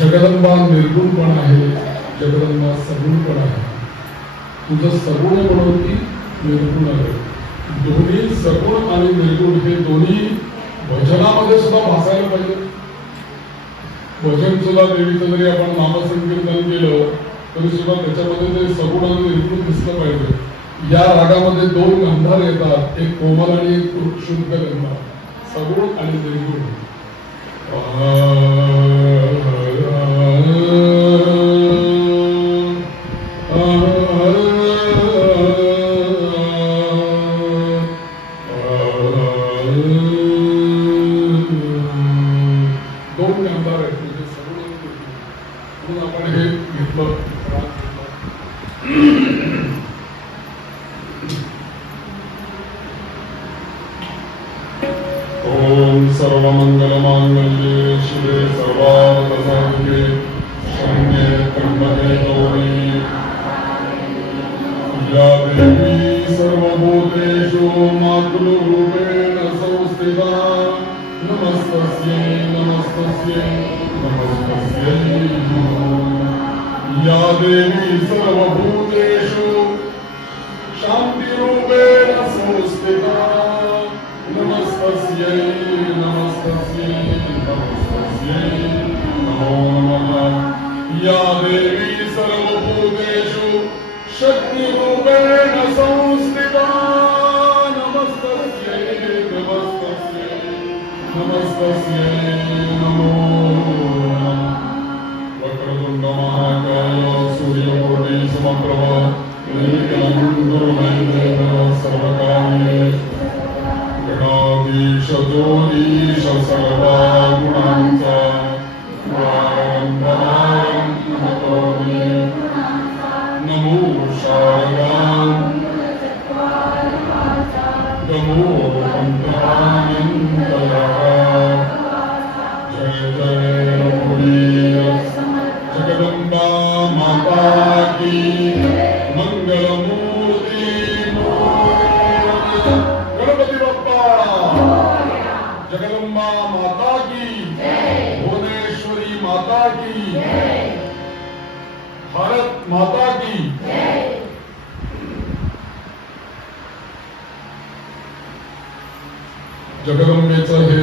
जगदंबा निर्गुण पण आहे, जगदंबा सगुण पण आहे. तुझं सगुण बनवती निर्गुण आहे. दोन्ही सगुण आणि निर्गुण हे दोन्ही भजनामध्ये सुद्धा भासायला पाहिजे. भजन सुद्धा देवीचं जरी आपण नामसंकीर्तन केलं तरी सुद्धा त्याच्यामध्ये ते सगुण आणि निर्गुण दिसलं पाहिजे. या रागामध्ये दोन गंधार येतात, एक कोमल आणि एक शुद्ध गंधार, सगुण आणि निर्गुण. दोन गंधार आहेत म्हणजे सगुण म्हणून आपण हे घेतलं. ओम सर्वमंगलमांगल्ये शिवे सर्वार्थसाधिके शरण्ये त्र्यंबके गौरी या देवी सर्वभूतेषु मातृरूपेण संस्थिता नमस्तस्यै नमस्तस्यै नमस्तस्यै या देवी सर्वभूतेषु शान्तिरूपेण संस्थिता नमस्तस्यै नमस्तस्यै नमस्तस्यै नमो नमः या देवी सर्वभूतेषु शक्तिरूपेण संस्थिता नमस्तस्यै नमस्तस्यै नमस्तस्यै नमो नमः वक्रतुण्ड महाकाय सूर्यकोटि समप्रभ निर्विघ्नं कुरु मे देव सर्वकार्येषु गणाधीश जोगीश सर्वा गुणांचा वारंवारं नतोऽस्मि नमो शारदां नमो पंथानंदया जय जय पुरी जगदंबा माता की मंगलमूर्ति गणपति बप्पा जगदंबा माता की भुवनेश्वरी माता की भारत माता की जगदंबेचं हे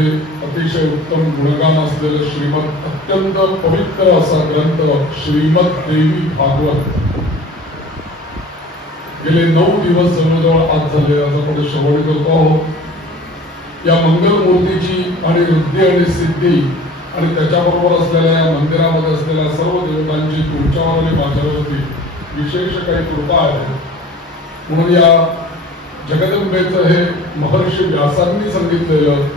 अतिशय उत्तम गुणगान असलेलं श्रीमद अत्यंत पवित्र असा ग्रंथ श्रीमद देवी भागवत गेले 9 दिवस जवळजवळ आज झाले आज आपण श्रवण करतो आहोत। या मंगलमूर्तीची आणि वृद्धी आणि सिद्धी आणि त्याच्याबरोबर असलेल्या या मंदिरामध्ये असलेल्या सर्व देवतांची तुमच्यावर आणि माझ्यावरती विशेष काही कृपा आहे। म्हणून या जगदंबेचं हे महर्षी व्यासांनी सांगितलेलं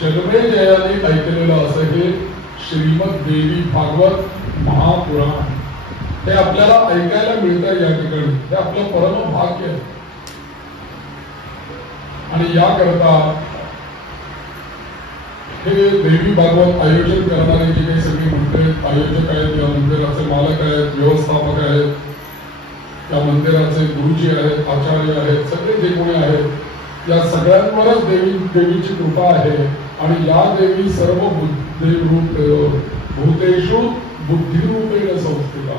जन्मे जयाने ऐकलेलं असं हे श्रीमद देवी भागवत महापुराण हे आपल्याला ऐकायला मिळतं या ठिकाणी। हे आपलं परम भाग्य आहे आणि याकरता हे देवी भागवत आयोजन करणारे जे काही सगळी मंडळी आयोजक आहेत, या मंदिराचे मालक आहेत, व्यवस्थापक आहेत, या मंदिराचे गुरुजी आहेत, आचार्य आहेत, सगळे जे कोणी आहेत या सगळ्यांवरच देवीची कृपा आहे। आणि या देवी सर्व भूतेषु बुद्धिरूपेण संस्थिता,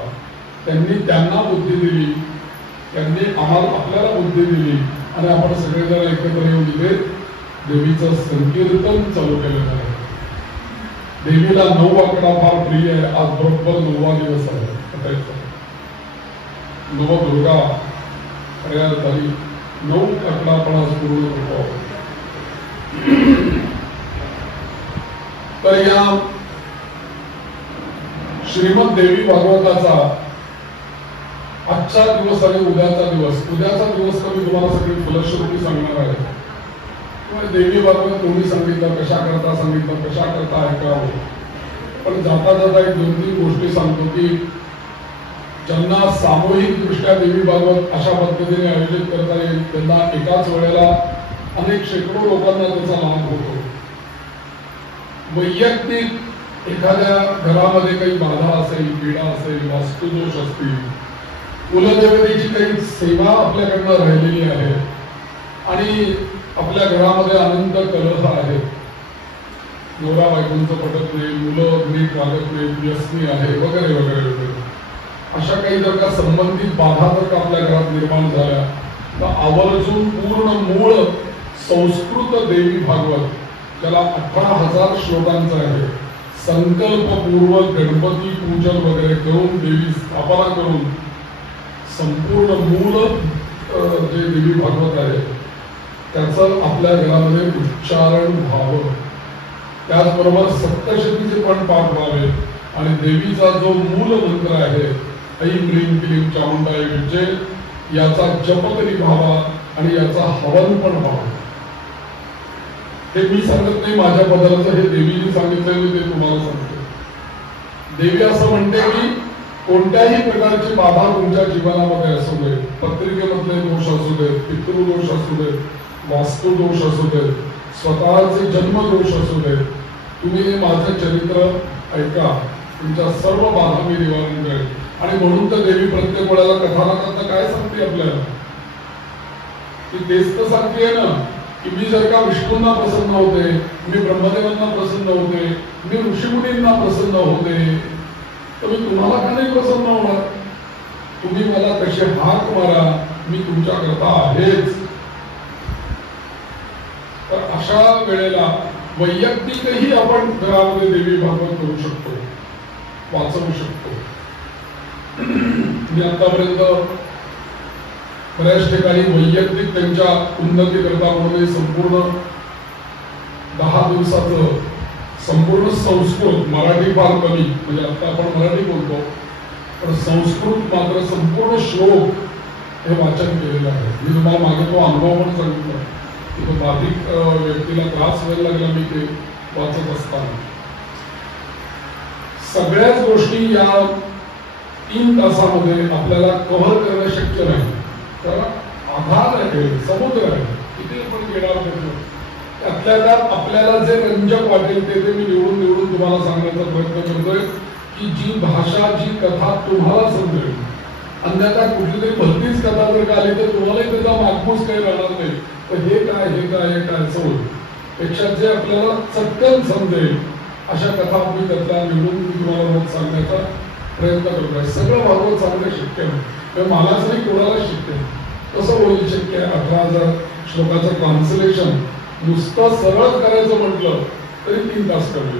त्यांना बुद्धी दिली, त्यांनी आपल्याला बुद्धी दिली आणि आपण सगळेजण एकत्र येऊन इथे देवीचं संकीर्तन चालू केलेलं आहे। देवीला 9 आकडा फार प्रिय आहे। आज बरोबर 9वा दिवस आहे। नवदुर्गा खऱ्या अर्थाने 9 आकडा आपण आज पूर्ण करतो। तर या श्रीमद देवी भागवताचा आजचा दिवस आणि उद्याचा दिवस तर मी तुम्हाला सगळी फलश्रुती सांगणार आहे। देवी भागवत तुम्ही सांगितलं कशा करता ऐकावं, पण जाता जाता एक 2-3 गोष्टी सांगतो की ज्यांना सामूहिक दृष्ट्या देवी भागवत अशा पद्धतीने आयोजित करता येईल त्यांना एकाच वेळेला अनेक शेकडो लोकांना त्याचा लाभ होतो। वैयक्तिक एखाद्या घरामध्ये काही बाधा असेल, पीडा असेल, वास्तुदोष असतील, कुलदेवतेची काही सेवा आपल्याकडनं राहिलेली आहे आणि आपल्या घरामध्ये अनंत कलह आहे, नवरा बायकोंचं पटत नाही, मुलं नीट वागत नाही, व्यसनी आहे वगैरे वगैरे वगैरे, अशा काही जर का संबंधित बाधा जर का आपल्या घरात निर्माण झाल्या तर आवर्जून पूर्ण मूळ संस्कृत देवी भागवत त्याला 18,000 श्लोकांचा आहे, संकल्पपूर्वक गणपती पूजन वगैरे करून देवी स्थापना करून संपूर्ण मूळ जे देवी भागवत आहे त्याचं आपल्या घरामध्ये उच्चारण व्हावं, त्याचबरोबर सप्तशतीचे पण पाठ व्हावे आणि देवीचा जो मूल मंत्र आहे ऐं क्लीं क्लीं चामुंडाय विद्ये याचा जप तरी व्हावा आणि याचा हवन पण व्हावा। हे मी सांगत नाही माझ्या बद्दलचं, हे देवीने सांगितलं मी ते तुम्हाला सांगतो। देवी असं म्हणते की कोणत्याही प्रकारची बाधा तुमच्या जीवनामध्ये असू दे, पत्रिकेमधले दोष असू देत, पितृदोष असू देत, वास्तुदोष असू देत, स्वतःचे जन्मदोष असू देत, तुम्ही माझं चरित्र ऐका, तुमच्या सर्व बाधा मी निवारण करेन। आणि म्हणून तर देवी प्रत्येक वेळेला कथानकात काय सांगते आपल्याला की तेच तर सांगते ना की मी जर का विष्णूंना प्रसन्न होते, मी ब्रह्मदेवांना प्रसन्न होते, मी ऋषीमुनींना प्रसन्न होते, तर मी तुम्हाला का नाही प्रसन्न होणार? तुम्ही मला कशी हाक मारा, मी तुमच्या करता आहेच। तर अशा वेळेला वैयक्तिकही आपण घरामध्ये देवी भागवत करू शकतो, वाचवू शकतो। मी आतापर्यंत बऱ्याच ठिकाणी वैयक्तिक त्यांच्या उन्नती करता म्हणून संपूर्ण 10 दिवसाचं संपूर्ण संस्कृत, मराठी फार कमी, म्हणजे आता आपण मराठी बोलतो पण संस्कृत मात्र संपूर्ण श्लोक हे वाचन केलेलं आहे। मी तुम्हाला मागे तो अनुभव पण सांगितला की तो बाधिक व्यक्तीला त्रास व्हायला लागला मी ते वाचत असताना। सगळ्याच गोष्टी या 3 तासामध्ये आपल्याला कव्हर करणं शक्य नाही, कारण आधार आहे, समुद्र आहे, तिथे पण गेला त्यातल्या त्यात आपल्याला जे रंजक वाटेल ते मी निवडून तुम्हाला सांगण्याचा प्रयत्न करतोय की जी भाषा, जी कथा तुम्हाला समजेल। अन्यथा कुठली तरी भलतीच कथा जर का आली तर तुम्हालाही त्याचा मागमूस काही राहणार नाही, तर हे काय असं होईल। पेक्षा जे आपल्याला चटकन समजेल अशा कथा मी त्यातल्या निवडून तुम्हाला रोज सांगण्याचा प्रयत्न करतोय। सगळं भागवत सांगणं शक्य नाही, मलाच नाही कोणाला शक्य नाही। कसं होईल शक्य? 18,000 श्लोकाचं ट्रान्सलेशन नुसतं सरळ करायचं म्हटलं तरी 3 तास कमी.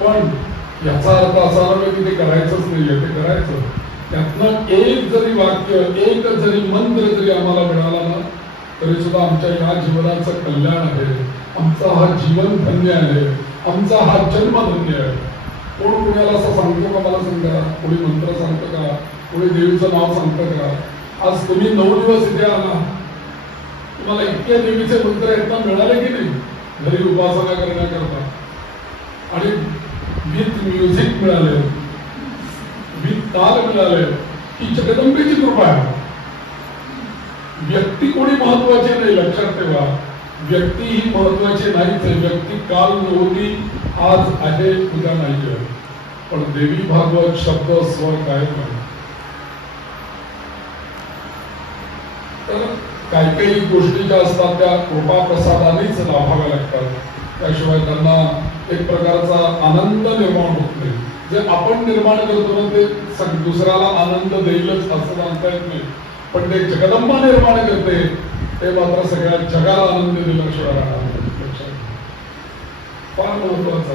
पण याचा अर्थ असा नव्हे की ते करायचंच नाहीये, ते करायचं. त्यातनं एक जरी वाक्य, एक जरी मंत्र जरी आम्हाला मिळाला ना, तरी सुद्धा आमच्या या जीवनाचं कल्याण आहे. आमचा हा जीवन धन्य आहे, आमचा हा जन्म धन्य आहे. कोण कुणाला असं सांगतो का? मला सांगा. कोणी मंत्र सांगतं का? कोणी देवीचं नाव सांगतं का? आज तुम्ही 9 दिवस इथे आला, तुम्हाला इतके देवीचे मंत्र यांना मिळाले की नाही घरी उपासना करण्याकरता? आणि विथ म्युझिक मिळाले, विथ ताल मिळाले, ही जगदंबेची कृपा आहे. व्यक्ती कोणी महत्वाची नाही, लक्षात ठेवा. व्यक्ती ही महत्वाची नाहीच आहे. व्यक्ती काल नव्हती, आज आहे, उद्या नाही आहे. पण देवी भागवत शब्द स्वर कायम आहे. तर काही गोष्टी ज्या असतात त्या कृपा प्रसादानेच लाभाव्या लागतात. त्याशिवाय त्यांना एक प्रकारचा आनंद निर्माण होत नाही. जे आपण निर्माण करतो ना ते दुसऱ्याला आनंद देईलच असं सांगता येत नाही. पण ते जगदंबा निर्माण करते ते मात्र सगळ्या जगाला आनंद दिल्याशिवाय राहणार नाही. फार महत्वाचा.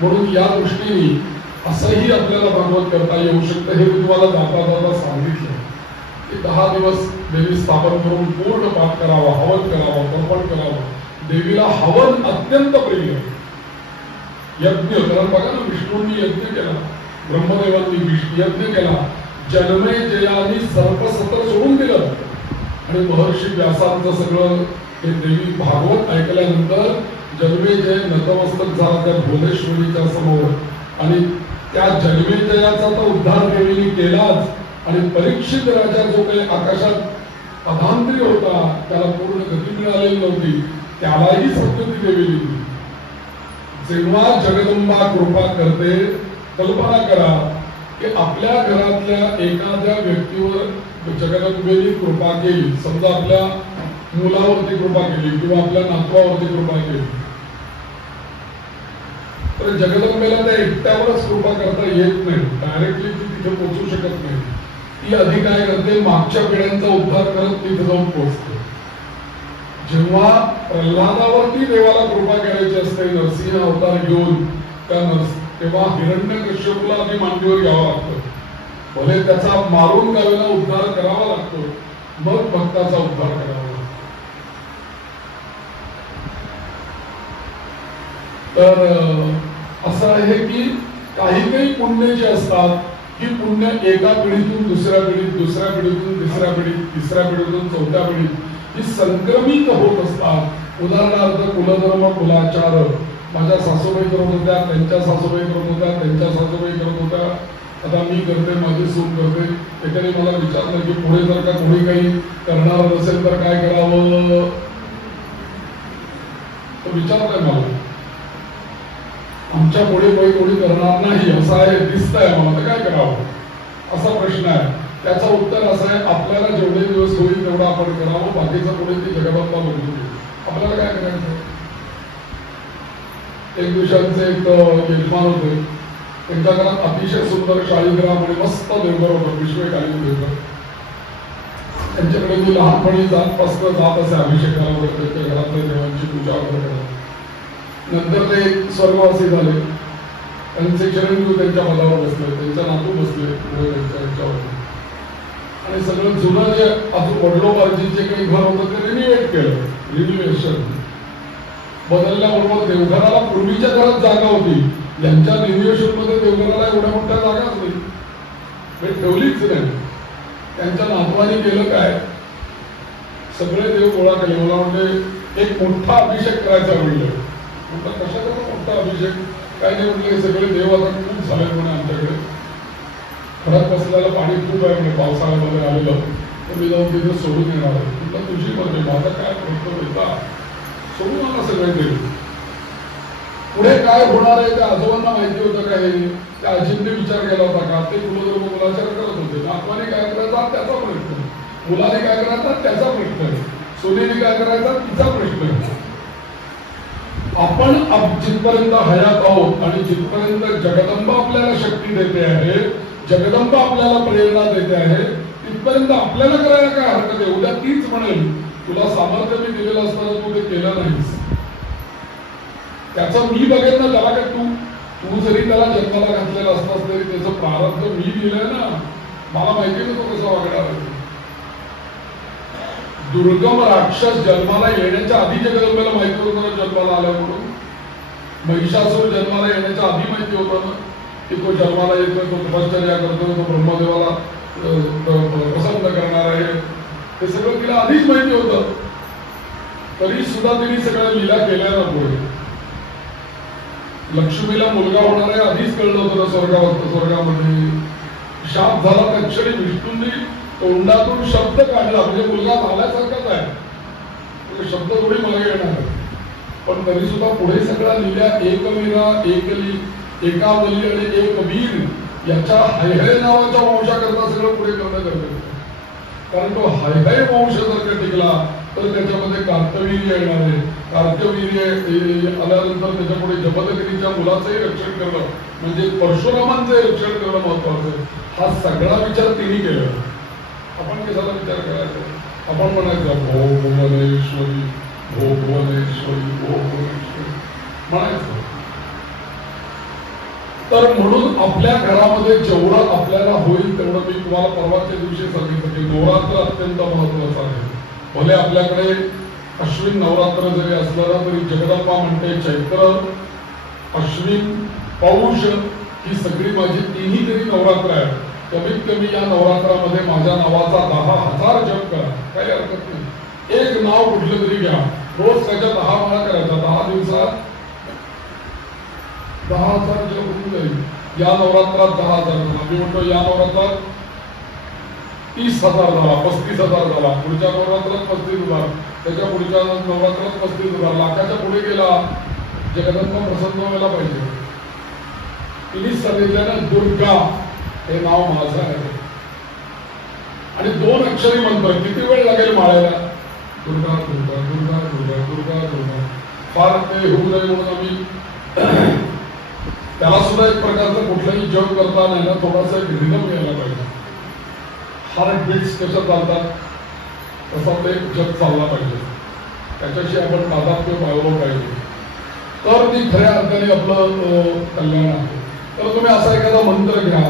म्हणून या दृष्टीने असंही आपल्याला भागवत करता येऊ शकतं. हे मी तुम्हाला जाता सांगितलं की 10 दिवस देवी स्थापन करून पूर्ण पाठ करावा, हवन करावं, तर्पण करावं. देवीला हवन अत्यंत प्रिय. यज्ञ, कारण बघा ना, विष्णूंनी यज्ञ केला, ब्रह्मदेवांनी यज्ञ केला, जन्मेजयानी सर्पसत्र सोडून दिलं. आणि महर्षी व्यासांचं सगळं हे देवी भागवत ऐकल्यानंतर जन्मेजय नतमस्तक झाला त्या भुवनेश्वरीच्या समोर. आणि त्या जन्मेजयाचा तर उद्धार देवीने केलाच. आणि परीक्षित राजा जो काही आकाशात पदांतरी होता, त्याला पूर्ण गती मिळालेली नव्हती, त्यालाही सद्गती देवी दिली. जेव्हा जगदंबा कृपा करते, कल्पना करा की आपल्या घरातल्या एखाद्या व्यक्तीवर जगदंबेने कृपा केली. समजा आपल्या मुलावरती कृपा केली किंवा आपल्या नातवावरती कृपा केली, तर जगदंबेला त्या एकट्यावरच कृपा करता येत नाही. डायरेक्टली ती तिथे पोहोचू शकत नाही. ती आधी काय करते, मागच्या पिढ्यांचा उद्धार करत तिथे जाऊन पोहोचते. जेव्हा प्रल्हादावरती देवाला कृपा करायची असते नरसिंह अवतार घेऊन, तेव्हा हिरण्यकश्यपूला आधी मांडीवर घ्यावं लागतं. भले त्याचा मारून गावेला उद्धार करावा लागतो, मग भक्ताचा उद्धार करावा लागतो. तर असं आहे की काही पुण्य जे असतात, ही पुण्य एका पिढीतून दुसऱ्या पिढीत, दुसऱ्या पिढीतून तिसऱ्या पिढीत, तिसऱ्या पिढीतून चौथ्या पिढीत ही संक्रमित होत असतात. उदाहरणार्थ कुलधर्म, कुलाचार. माझ्या सासूबाई करत होत्या, त्यांच्या सासूबाई करत होत्या, त्यांच्या सासूबाई करत होत्या, आता मी करते, माझी सून करते. एकाने मला विचारलं की पुढे जर का कोणी काही करणार नसेल तर काय करावं, तर विचारलंय मला. आमच्या पुढे कोणी करणार नाही असं आहे, दिसतंय मला, तर काय करावं असा प्रश्न आहे. त्याचं उत्तर असं आहे, आपल्याला जेवढे दिवस होईल तेवढं आपण करावं, बाकीचं पुढे ती जगदंबा बघून घेऊ. आपल्याला काय करायचं. एक दिवसांचे एक यजमान होते, त्यांच्या घरात अतिशय सुंदर शाळीग्राम आणि मस्त देवघर होतं, विश्वकालीन देवघर. त्यांच्याकडे मी लहानपणी जातपासून जात असे अभिषेकाला वगैरे, त्यांच्या घरातल्या देवांची पूजा वगैरे करत. नंतर ते स्वर्गवासी झाले, त्यांचे चिरंजीव त्यांच्या पदावर बसले, त्यांच्या नातू बसले पुढे त्यांच्या ह्याच्यावर. आणि सगळं जुनं जे अजून वडिलोपार्जित जे काही घर होतं ते रिनिवेट केलं. रिनिवेशन बदलल्याबरोबर देवघराला पूर्वीच्या घरात जागा होती, यांच्या रिनिवेशन मध्ये देवघराला एवढ्या मोठ्या जागाच नाही, ठेवलीच नाही. त्यांच्या नातवाने केलं काय, सगळे देव गोळा केले. मला म्हणजे एक मोठा अभिषेक करायचा म्हणलं. कशाचा मोठा अभिषेक काय नाही म्हटलं, सगळे देव आता खूप झाले म्हणे आमच्याकडे, खडक बसलेलं पाणी खूप आहे म्हणजे पावसाळ्यामध्ये आलेलं, तर मी जाऊन तिथे सोडून येणार आहे. म्हटलं तुझी मर्जी, माझा काय प्रश्न होता, सोडून आला सगळे देव. पुढे काय होणार आहे त्या आजोबांना माहिती होतं का, हे त्या आजींनी विचार केला होता का, ते कुलधर्म कुलाचार करत होते. नातवाने काय करायचा त्याचा प्रश्न, मुलाने काय करायचा त्याचा प्रश्न, सोनेने काय करायचा तिचा प्रश्न. आपण जिथपर्यंत हयात आहोत आणि जिथपर्यंत जगदंबा आपल्याला शक्ती देते आहे, जगदंबा आपल्याला प्रेरणा देते आहे, तिथपर्यंत आपल्याला करायला काय हरकत आहे. उद्या तीच म्हणेल तुला सामर्थ्य मी दिलेलं असताना तू ते केलं नाहीस, त्याचं मी बघेन ना, त्याला काय तू जरी त्याला जन्माला घातलेला असतास तरी त्याचं प्रारब्ध मी दिलंय ना, मला माहिती ना तो कसा वागणार. दुर्गम राक्षस जन्माला येण्याच्या आधी जगदंबेला माहिती होतं ना जन्माला आल्या म्हणून. महिषासूर जन्माला येण्याच्या आधी माहिती होतं ना की तो जन्माला येतोय, तो तपश्चर्या करतोय, तो ब्रह्मदेवाला प्रसन्न करणार आहे. हे सगळं तिला आधीच माहिती होतं. तरी सुद्धा तिने सगळ्या लीला केल्या ना पुढे. लक्ष्मीला मुलगा होणार आहे आधीच कळलं होतं ना स्वर्गामध्ये. शाप झाला त्या क्षणी विष्णूंनी तोंडातून शब्द काढला, म्हणजे मुलगा झाल्यासारखाच आहे, शब्द थोडी मला येणार आहे. पण तरी सुद्धा पुढे सगळ्या लिहिल्या एकवीरा, एकावली आणि एकवीर याच्या हैहय नावाच्या वंशाकरता सगळं पुढे करण्यात गरजेचं. कारण तो हैहय वंश जर का टिकला तर त्याच्यामध्ये कार्तवीर्य येणार आहे. कार्तवीर्य आल्यानंतर त्याच्या पुढे जमदग्नीच्या मुलाचंही रक्षण करणं, म्हणजे परशुरामांचंही रक्षण करणं महत्वाचं आहे. हा सगळा विचार तिने केला. आपण कशाला विचार करायचा? आपण म्हणायचं भो भुवनेश्वरी, भो भुवनेश्वरी, भो भुवनेश्वरी म्हणायचं. तर म्हणून आपल्या घरामध्ये जेवढं आपल्याला होईल तेवढं, मी तुम्हाला परवाच्या दिवशी सांगितलं की नवरात्र अत्यंत महत्वाचं आहे. भले आपल्याकडे अश्विन नवरात्र जरी असलं ना तरी जगदंबा म्हणते चैत्र, अश्विन, पौष ही सगळी माझी तिन्ही तरी नवरात्र आहे. कमीत कमी या नवरात्रामध्ये माझ्या नावाचा 10,000 जप करा, काही हरकत नाही. एक नाव कुठलं तरी घ्या, रोज त्याच्या 10 माळा करायचा. 10 दिवसात 10,000 जप होऊन जाईल. या नवरात्रात 10,000 झाला. मी म्हणतो या नवरात्रात 30,000 झाला, 35,000 झाला, पुढच्या नवरात्रात 35,000, त्याच्या पुढच्या नवरात्रात 35,000, लाखाच्या पुढे गेला. जगदंबा प्रसन्न व्हायला पाहिजे. तिने सांगितल्यानं दुर्गा हे नाव माझं आहे. आणि 2 अक्षरी मंत्र किती वेळ लागेल माळायला? दुर्गा दुर्गा दुर्गा दुर्गा दुर्गा दुर्गा. फार ते होऊ नये म्हणून आम्ही त्याला सुद्धा एक प्रकारचं कुठलाही जप करता नाही ना, थोडासा एक रिदम यायला पाहिजे. हार्ट बीट्स कशा चालतात तसा ते जप चालला पाहिजे. त्याच्याशी आपण तादात्म्य पाळलं पाहिजे, तर ती खऱ्या अर्थाने आपलं कल्याण आहे. तर तुम्ही असा एखादा मंत्र घ्या.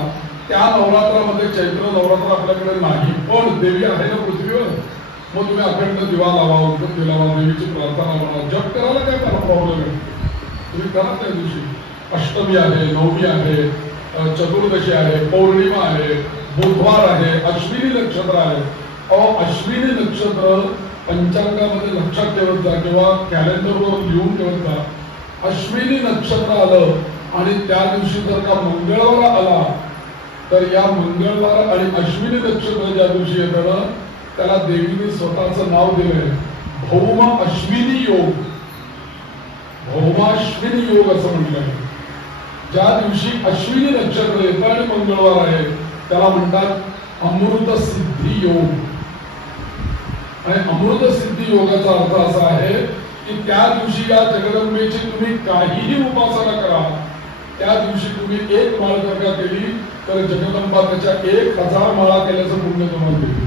त्या नवरात्रामध्ये चैत्र नवरात्र आपल्याकडे नाही, पण देवी आहे ना पृथ्वीवर, मग तुम्ही अखंड दिवा लावा, उदबत्ती लावा, देवीची प्रार्थना म्हणा, जप करायला काय त्याला प्रॉब्लेम आहे, तुम्ही करा. त्या दिवशी अष्टमी आहे, नवमी आहे, चतुर्दशी आहे, पौर्णिमा आहे, बुधवार आहे, अश्विनी नक्षत्र आहे. अश्विनी नक्षत्र पंचांगामध्ये लक्षात ठेवत जा किंवा कॅलेंडरवर लिहून ठेवत जा. अश्विनी नक्षत्र आलं आणि त्या दिवशी जर का मंगळवार आला तर या मंगळवार आणि अश्विनी नक्षत्र ज्या दिवशी येतं ना त्याला देवीने स्वतःचं नाव दिलंय भौम अश्विनी योग. भौमाश्विनी योग असं म्हटलंय. ज्या दिवशी अश्विनी नक्षत्र येतं आणि मंगळवार आहे त्याला म्हणतात अमृत सिद्धी योग. आणि अमृत सिद्धी योगाचा अर्थ असा आहे की त्या दिवशी या जगदंबेची तुम्ही काहीही उपासना करा, त्या दिवशी तुम्ही 1 माळ जर का केली तर जगदंबा त्याच्या 1,000 माळा केल्याचं पुण्य तुम्हाला देईल.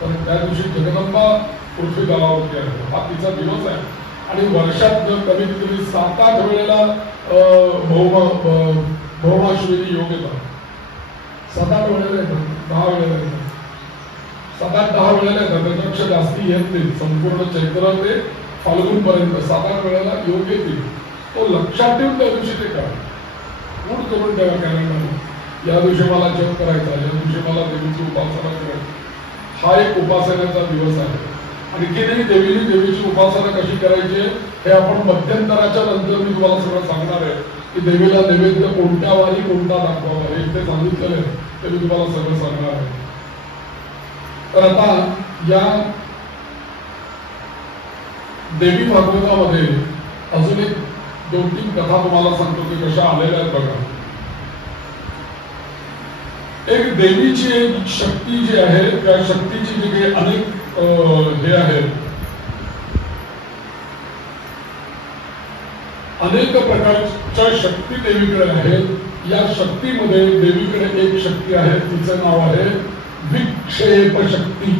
तर त्या दिवशी जगदंबा पृथ्वी तलावरती आहे, हा तिचा दिवस आहे. आणि वर्षात कमीत कमी 7-8 वेळेला भौमाश्विनी योग येतात. 7-8 वेळेला येतात, 10 वेळेला येतात, 7-8-10 वेळेला येतात, त्याच्यापेक्षा जास्ती येत नाही. संपूर्ण चैत्र ते फाल्गुन पर्यंत 7-8 वेळेला योग येतील. तो लक्षात ठेवून त्या दिवशी ते करा, पूर्ण करून ठेवा कॅलेंडर. या दिवशी मला जप करायचा, या दिवशी मला देवीची उपासना करायची. हा एक उपासनेचा दिवस आहे. आणखीनही देवीची उपासना कशी करायची हे आपण मध्यंतराच्या नंतर मी तुम्हाला सगळं सांगणार आहे की देवीला नैवेद्य कोणत्या वारी कोणता दाखवावा हे ते सांगितलेलं आहे, ते मी तुम्हाला सगळं सांगणार आहे. तर आता या देवी भागवतामध्ये अजून एक 2-3 कथा तुम्हाला सांगतो की कशा आलेल्या आहेत बघा. एक देवीची एक शक्ती जी आहे त्या शक्तीची जी काही अनेक हे आहेत, अनेक प्रकारच्या शक्ती देवीकडे आहेत. या शक्तीमध्ये देवीकडे एक शक्ती आहे, तिचं नाव आहे विक्षेप शक्ती.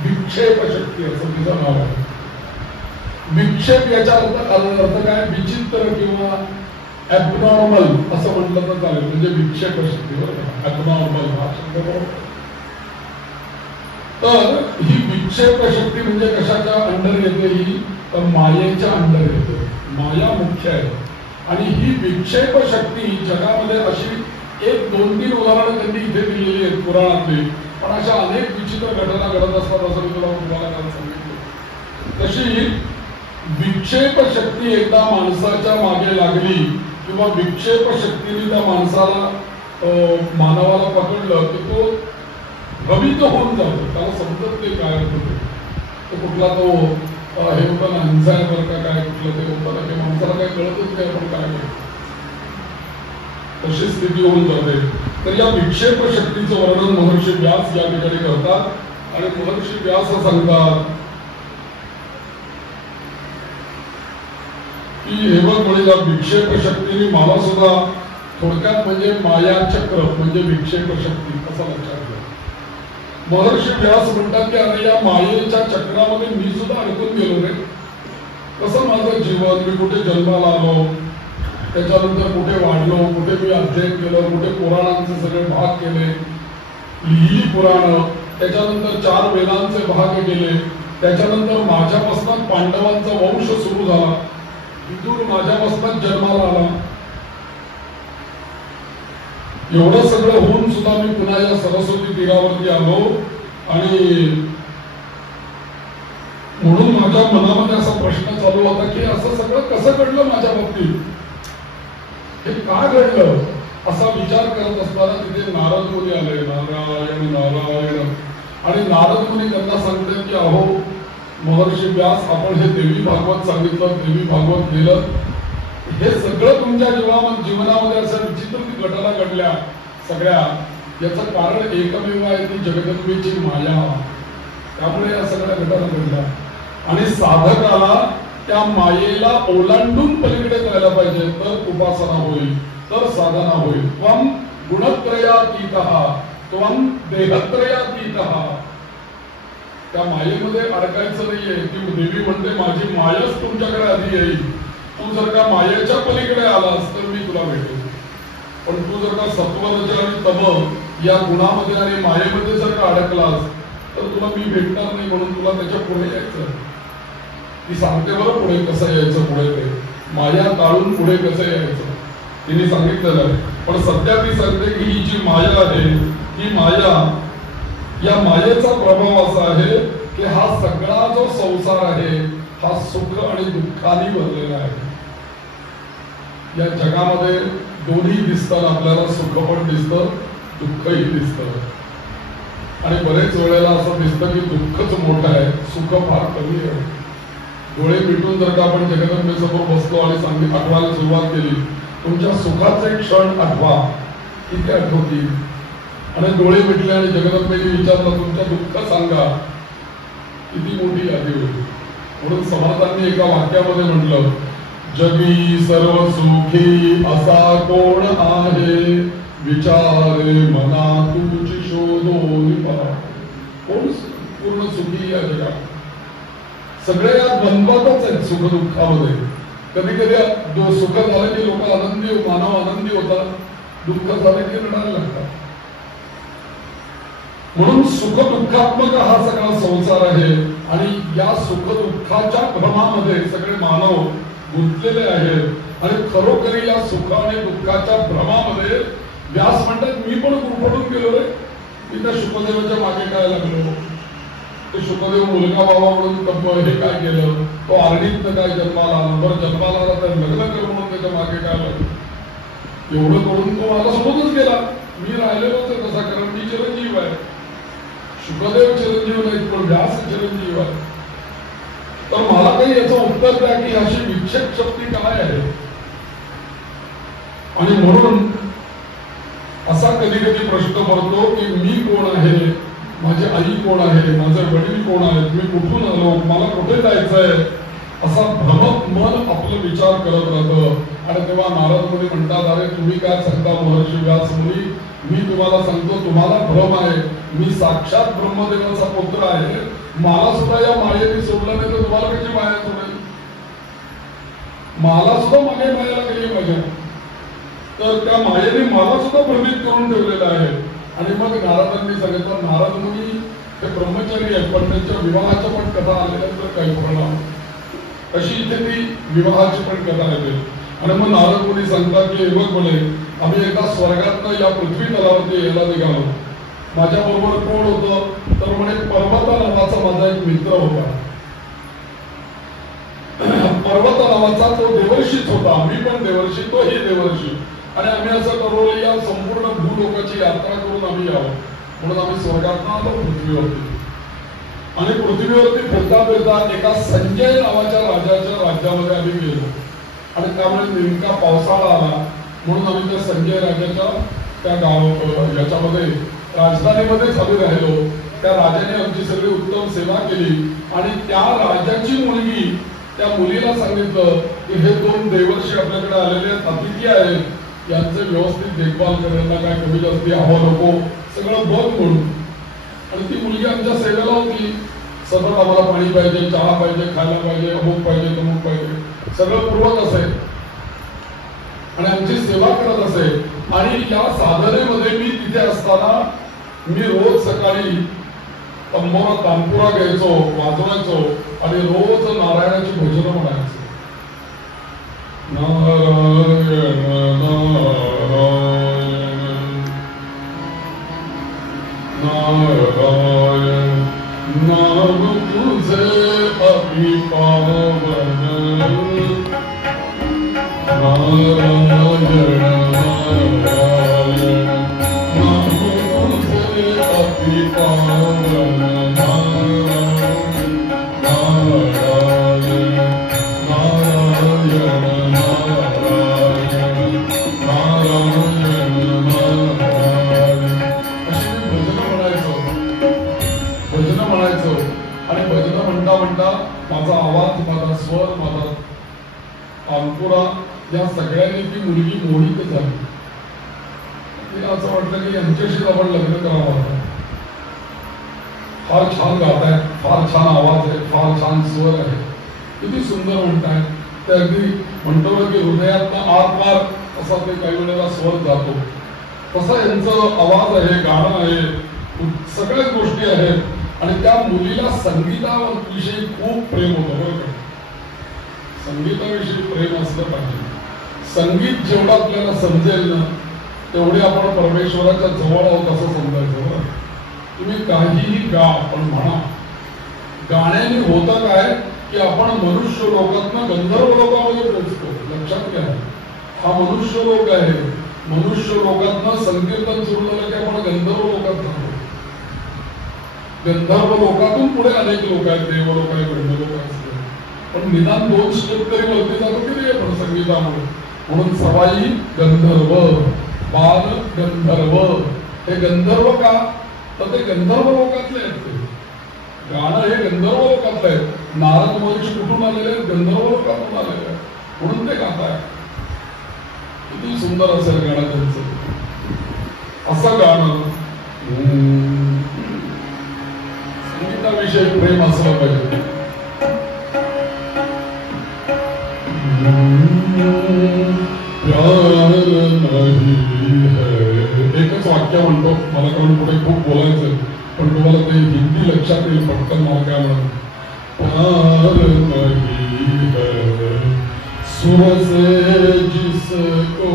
विक्षेप शक्ती असं तिचं नाव आहे. विक्षेप याचा अर्थ काय, विचित्र किंवा ॲबनॉर्मल असं म्हटलं तर चालेल, म्हणजे विक्षेप शक्ती. बरोबर, ॲबनॉर्मल हा शब्द बरोबर. तर ही विक्षेप शक्ती म्हणजे कशाच्या अंडर येते, ही तर मायेच्या अंडर येते. माया मुख्य आहे. आणि ही विक्षेप शक्ती जगामध्ये अशी 1-2-3 उदाहरणं त्यांनी इथे दिलेली आहेत पुराणातली, पण अशा अनेक विचित्र घटना घडत असतात असं मी तुम्हाला काल सांगितलं. तशी विक्षेप शक्ती एकदा माणसाच्या मागे लागली किंवा विक्षेप शक्तीने त्या माणसाला मानवाला पकडलं की तो भ्रमित होऊन जातो. त्याला समजत नाही काय होतं. तो कुठला तो हे होतं ना, हिंसावर का काय कुठलं ते होतं ना, ते माणसाला काही कळतच नाही आपण काय करतो, तशी स्थिती होऊन जाते. तर या विक्षेप शक्तीचं वर्णन महर्षी व्यास या ठिकाणी करतात. आणि महर्षी व्यास सांगतात की हे बघ, म्हणजे या विक्षेप शक्तीने मला सुद्धा थोडक्यात म्हणजे माया चक्र म्हणजे विक्षेप शक्ती असं लक्षात घ्या. महर्षी व्यास म्हणतात की अरे या मायेच्या चक्रामध्ये मी सुद्धा अडकून गेलो रे. कसं माझं जीवन, मी कुठे जन्माला आलो, त्याच्यानंतर कुठे वाढलो, कुठे मी अध्ययन केलं, कुठे पुराणांचे सगळे भाग केले, लिहिली पुराण, त्याच्यानंतर 4 वेदांचे भाग केले, त्याच्यानंतर माझ्यापासून पांडवांचा वंश सुरू झाला, विदुर माझ्यापासून जन्माला आला. एवढं सगळं होऊन सुद्धा मी पुन्हा या सरस्वती तीरावरती आलो. आणि म्हणून माझ्या मनामध्ये असा प्रश्न चालू होता की असं सगळं कसं घडलं माझ्या बाबतीत, हे का घडलं असा विचार करत असताना तिथे नारद मुनी आले. नारायण नारायण. आणि नारद मुनी त्यांना सांगतात की अहो महर्षी व्यास, आपण हे देवी भागवत सांगितलं, देवी भागवत लिहिलं, हे सगळं तुमच्या जीवनामध्ये असं विचित्र घटना घडल्या सगळ्या, याचं कारण एकमेव आहे ती जगदंबेची माया. त्यामुळे या सगळ्या घटना घडल्या. आणि साधकाला त्या मायेला ओलांडून पलीकडे जायला पाहिजे, तर उपासना होईल, तर साधना होईल. त्वं गुणत्रयातीतः त्वं देहत्रयातीतः. त्या मायेमध्ये अडकायचं नाहीये. ती देवी म्हणते माझी मायाच तुमच्याकडे आधी येईल. तू जर का मायेच्या पलीकडे आलास तर मी तुला भेटेल. पण तू जर का सत्वरज आणि तम या गुणामध्ये आणि मायेमध्ये जर का अडकलास तर तुला मी भेटणार नाही. म्हणून तुला त्याच्या पुढे यायचं. ती सांगते बरं पुढे कसं यायचं, पुढे ते माया टाळून पुढे कसं यायचं तिने सांगितलेलं आहे. पण सध्या ती सांगते की ही जी माया आहे, ही माया, या मायेचा प्रभाव असा आहे की हा सगळा जो संसार आहे हा सुख आणि दुःखाने भरलेला आहे. या जगामध्ये दोन्ही दिसतात आपल्याला, सुख पण दिसतं, दुःखही दिसतं. आणि बरेच वेळेला असं दिसतं की दुःखच मोठं आहे, सुख फार कमी आहे. डोळे मिटून जर का आपण जगदंबेसमोर बसलो आणि आठवायला सुरुवात केली, तुमच्या सुखाचे क्षण आठवा, किती आठवतील. आणि डोळे मिटले आणि जगदंबेने विचारलं तुमच्या दुःख सांगा, किती मोठी यादी होती. म्हणून समर्थांनी एका वाक्यामध्ये म्हटलं, जगी सर्व सुखी असा कोण आहे, विचारे मना तुझी शोधून पहा. कोण पूर्ण सुखी या जगात? सगळे या द्वंद्वातच आहेत सुख दुःखामध्ये. कधी कधी सुख झालं की लोक आनंदी, मानव आनंदी होतात, दुःख झालं की रडायला लागतात. म्हणून सुख दुःखात्मक हा सगळा संसार आहे. आणि या सुख दुःखाच्या भ्रमामध्ये सगळे मानव गुंतलेले आहेत. आणि खरोखरी या सुख आणि दुःखाच्या भ्रमामध्ये व्यास म्हणतात मी पण गुरफटून गेलो रे. मी त्या शुकदेवाच्या मागे काय लागलो. ते शुकदेव मुलगा बाबा म्हणून हे काय केलं, तो आरणीतनं काय जन्माला आला, बरं जन्माला आला तर लग्न कर म्हणून त्याच्या मागे काय लागलं. एवढं करून तो मला सोबतच गेला. मी राहिलेलोच आहे तसा, कारण मी चिरंजीव आहे. शुकदेव चिरंजीव नाहीत पण व्यास चिरंजीव आहे. तर मला काही याचं उत्तर द्या की अशी विक्षेप शक्ती काय आहे. आणि म्हणून असा कधी कधी प्रश्न पडतो की मी कोण आहे, माझी आई कोण आहे, माझे वडील कोण आहेत, मी कुठून आलो, मला कुठे जायचंय, असा भ्रमक मन आपलं विचार करत राहतं. आणि तेव्हा नारद मुनी म्हणतात अरे तुम्ही काय सांगता महर्षी व्यास मुनी, मी तुम्हाला सांगतो तुम्हाला भ्रम आहे. मी साक्षात ब्रह्मदेवाचा पुत्र आहे. मला सुद्धा या मायेने सोडलं नाही तर तुम्हाला कशी माया सोडेल. मला सुद्धा मागे मायाला गेली माझ्या, तर त्या मायेने मला सुद्धा भ्रमित करून ठेवलेलं आहे. आणि मग नारदांनी सांगितलं, नारद मुनी ते ब्रह्मचारी आहेत, पण त्यांच्या विवाहाच्या पण कथा आलेल्या तर काही परिणाम, अशी इथे ती विवाहाची पण कथा येते. आणि मग नारद मुनी सांगतात की बघ म्हणे, आम्ही एका स्वर्गातनं या पृथ्वी तलावरती यायला निघालो. माझ्या बरोबर कोण होतं तर म्हणे पर्वत नावाचा माझा एक मित्र होता. पर्वत नावाचा तो देवर्षीच होता, मी पण देवर्षी, तोही देवर्षी. आणि आम्ही असं ठरवलं या संपूर्ण भूलोकाची यात्रा करून आम्ही यावं, म्हणून आम्ही स्वर्गात आलो पृथ्वीवरती. आणि पृथ्वीवरती फिरता फिरता एका संजय नावाच्या राजाच्या राज्यामध्ये आम्ही गेलो. आणि त्यामुळे नेमका पावसाळा आला, म्हणून आम्ही त्या संजय राजाच्या त्या गाव याच्यामध्ये राजधानीमध्येच आम्ही राहिलो. त्या राजाने आमची सगळी उत्तम सेवा केली. आणि त्या राजाची मुलगी त्या मुलीला सांगितलं की हे दोन देवर्षी आपल्याकडे आलेले अतिथी आहेत, यांचे व्यवस्थित देखभाल करायला काय कमी जास्ती हवं नको सगळं बघ म्हणून. आणि ती मुलगी आमच्या सेवेला होती. सतत आम्हाला पाणी पाहिजे, चहा पाहिजे, खायला पाहिजे, अमुक पाहिजे, तमुक पाहिजे, सगळं पुरवत असे आणि आमची सेवा करत असे. आणि या साधनेमध्ये मी तिथे असताना मी रोज सकाळी तंबोरा तानपुरा घ्यायचो, वाजवायचो आणि रोज नारायणाची भजनं म्हणायचो. नारायण नारायण नारायण नाम तुझे अति पावन, नारायण नारायण नाम तुझे अति पावन, नारायण नारायण नारायण नारायण नारायण. अशी मी भजनं म्हणायचो. आणि भजनं म्हणता म्हणता माझा आवाज, माझा स्वर, माझा तानपुरा या सगळ्यांनी ती मुलगी मोहित झाली. तिला असं वाटलं की यांच्याशीच आपण लग्न करावं. फार छान गाताय, फार छान आवाज आहे, फार छान स्वर आहे, किती सुंदर म्हणताय. ते अगदी म्हणतो ना की हृदयातनं आरपार असा ते काही वेळेला स्वर जातो, तसा यांचं आवाज आहे, गाणं आहे, सगळ्याच गोष्टी आहेत. आणि त्या मुलीला संगीताविषयी खूप प्रेम होतं. बरोबर, संगीताविषयी प्रेम असलं पाहिजे. संगीत जेवढं आपल्याला समजेल ना तेवढे आपण परमेश्वराच्या जवळ आहोत असं समजायचं. बरं, तुम्ही काहीही गा, पण म्हणा. गाण्याने होतं काय की आपण मनुष्य लोकातनं गंधर्व लोकांमध्ये पोहोचतो. लक्षात घ्या, हा मनुष्य लोक आहे. मनुष्य लोकातनं संकीर्तन सुरू झालं की आपण गंधर्व लोकात जातो. गंधर्व लोकातून पुढे अनेक लोक आहेत, देव लोक आहेत, ब्रह्म लोक आहेत. पण निदान 2 स्टेप तरी वरती जातो की नाही आपण संगीतामुळे. म्हणून सवाई गंधर्व, बाल गंधर्व. हे गंधर्व का तर ते गंधर्व लोकातले आहेत. ते गाणं हे गंधर्व लोकातलं आहे. नारद महर्षी कुठून आलेले आहेत? गंधर्व लोकातून आलेले आहेत, म्हणून ते गाताय. किती सुंदर असेल गाणं त्यांचं. असं गाणं संगीताविषयी प्रेम असलं पाहिजे. प्यार नहीं है, एकच वाक्य म्हणतो मला, कारण पुढे खूप बोलायचं, पण तुम्हाला ते हिंदी लक्षात येईल पटकन. मला काय म्हणून प्यार नहीं है सुर से जिसको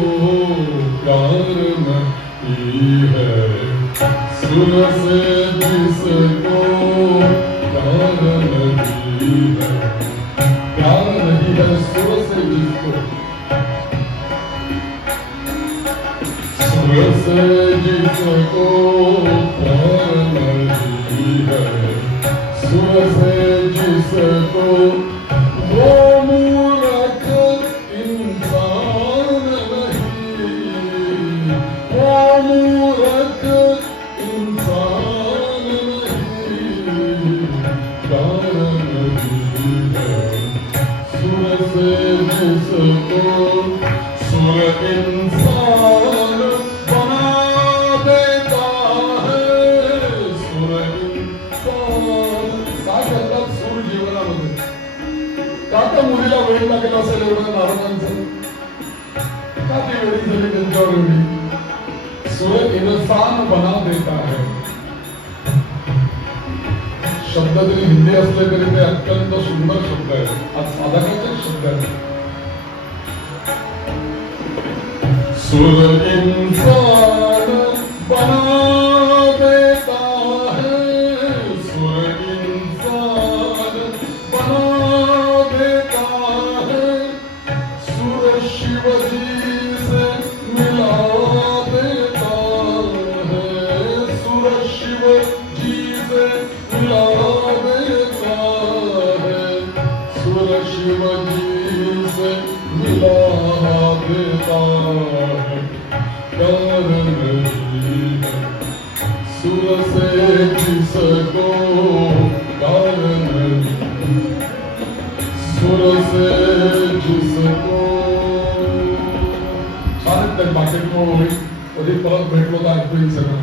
प्यार नहीं है, सुर से जिसको प्यार नहीं है, प्यार नहीं है सुर से जिसको, सुर से जिसको प्यार नहीं है, सुर से जिसको वो मूर्ख इंसान नहीं, वो मूर्ख इंसान नहीं, प्यार नहीं है सुर से जिसको सुर इंसान बना देता है, सुर इंसान. काय करतात सूर जीवनामध्ये? का त्या मुलीला वेळ केलं असेल एवढं नारदांचं? का ती वेळी झाली त्यांच्यावर एवढी? सूरज इंसान बना देता है. शब्द जरी हिंदी असले तरी ते अत्यंत सुंदर शब्द आहेत. आज साधकाचे शब्द आहेत. सूरज इंसान बना देता है, सूरज इंसान बना देता है, सूरज शिव जी से मिला देता है, सूरज शिव जी से मिला देता है, सूरज शिव जी से मिला देता है. कारण नहीं सुर से जिसको कारण नहीं, सुर से जिसको. छान त्या बाकीत कधी परत भेटलो तर ऐकून सगळं.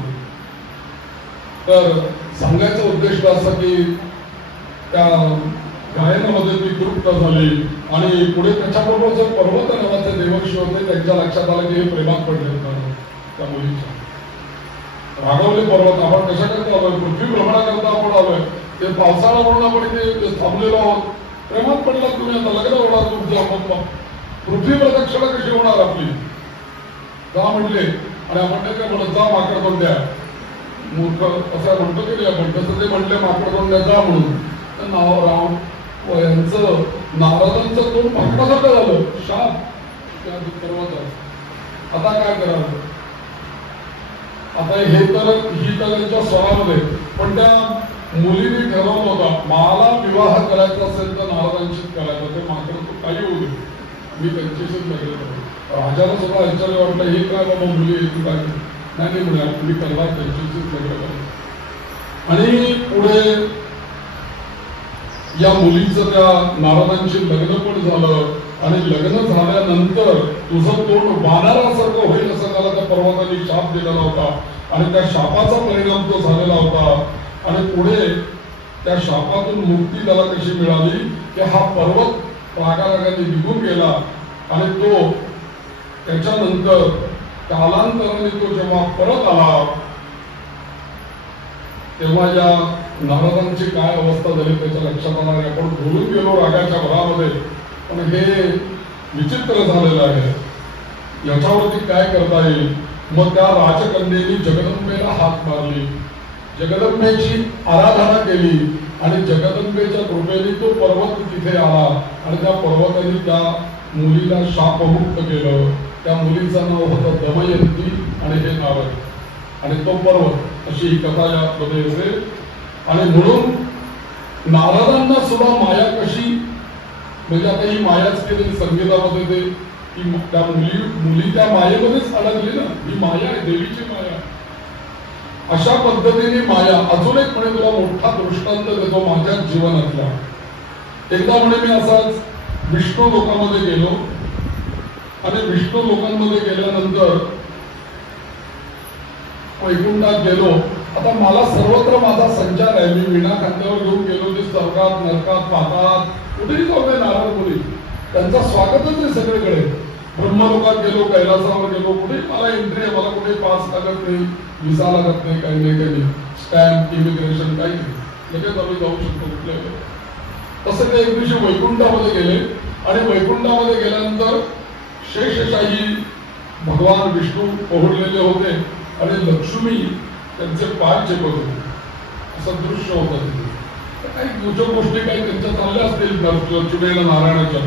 तर सांगायचा उद्देश असा की त्या गायनामध्ये ती तृप्त झाली आणि पुढे त्याच्याबरोबर जो पर्वत नावाचे देवर्षी होते त्यांच्या लक्षात आलं की हे प्रेमात पडले त्या मुलीच्या. रागवले पर्वत. आपण कशाकरता आलोय? पृथ्वी भ्रमणाकरता आपण आलोय. ते पावसाळा म्हणून आपण इथे थांबलेलो आहोत. प्रेमात पडलात तुम्ही, आता लग्न होणार तुमचं. पृथ्वी प्रदक्षिणा कशी होणार आपली? का म्हणले? आणि आपण नाही काय म्हणत जा माकड तोंड्या. मूर्ख असं म्हणतो की नाही आपण, तसं ते म्हणले माकड तोंड्या जा म्हणून. नाव राम यांचं नारदांचं तोंड माकडासारखं झालं. शाप त्या पर्वत. आता काय करावं? आता हे तर ही त्यांच्या स्वरामध्ये. पण त्या मुलीने ठरवलं होतं मला विवाह करायचा असेल तर नारदांशीच करायचा. ते मात्र काही होऊ दे, मी त्यांच्याशीच लग्न करतो. राजाला सगळं आश्चर्य वाटलं. हे काय बाबा मुली येते काय? नाही म्हणा तुम्ही करणार त्यांच्याशीच लग्न करा. आणि पुढे या मुलीचं त्या नारदांशी लग्न पण झालं. आणि लग्न झाल्यानंतर तुझं तोंड वानरासारखं होईल असं त्याला त्या पर्वताने शाप दिलेला होता. आणि त्या शापाचा परिणाम तो झालेला होता. आणि पुढे त्या शापातून मुक्ती त्याला कशी मिळाली की हा पर्वत रागारागाने निघून गेला. आणि तो त्याच्यानंतर कालांतराने तो जेव्हा परत आला तेव्हा या नारदांची काय अवस्था झाली त्याच्या लक्षात आला. आपण बोलून गेलो रागाच्या भरामध्ये, पण हे विचित्र झालेलं आहे. याच्यावरती काय करता येईल? मग त्या राजकन्येने जगदंबेला हात मारली, जगदंबेची आराधना केली आणि जगदंबेच्या कृपेने तो पर्वत तिथे आला. आणि त्या पर्वताने त्या मुलीला शापमुक्त केलं. त्या मुलीचं नाव होतं दमयंती आणि हे नारद आणि तो पर्वत. अशी ही कथा यामध्ये असेल. आणि म्हणून नारदांना सुद्धा माया कशी, म्हणजे आता ही मायाच केली संगीतामध्ये ते की त्या मुली त्या मायेमध्येच अडकली ना. ही माया आहे, देवीची माया. अशा पद्धतीने माया. अजून एक म्हणे तुला मोठा दृष्टांत देतो माझ्या जीवनातला. एकदा म्हणे मी असाच विष्णू लोकांमध्ये गेलो आणि विष्णू लोकांमध्ये गेल्यानंतर वैकुंठात गेलो. आता मला सर्वत्र माझा संचार आहे. मी विणा खांद्यावर घेऊन गेलो ते स्वर्गात नरकात पाताळात कुठेही जाऊ दे नारद मुनी त्यांचं स्वागतच आहे सगळीकडे. ब्रह्मलोकात गेलो, कैलासावर गेलो, कुठेही मला एंट्री आहे. मला कुठेही पास लागत नाही, विसा लागत नाही, काही नाही काही नाही. स्टॅम्प इमिग्रेशन काही नाही, लगेच आम्ही जाऊ शकतो कुठल्या. तसं ते एक दिवशी वैकुंठामध्ये गेले आणि वैकुंठामध्ये गेल्यानंतर शेषशाही भगवान विष्णू पोहोचलेले होते आणि लक्ष्मी त्यांचे पाय चेपत होते. असं दृश्य होतं तिथे. काही दुसऱ्या गोष्टी काही त्यांच्या चालल्या असतील लक्ष्मीला नारायणाच्या.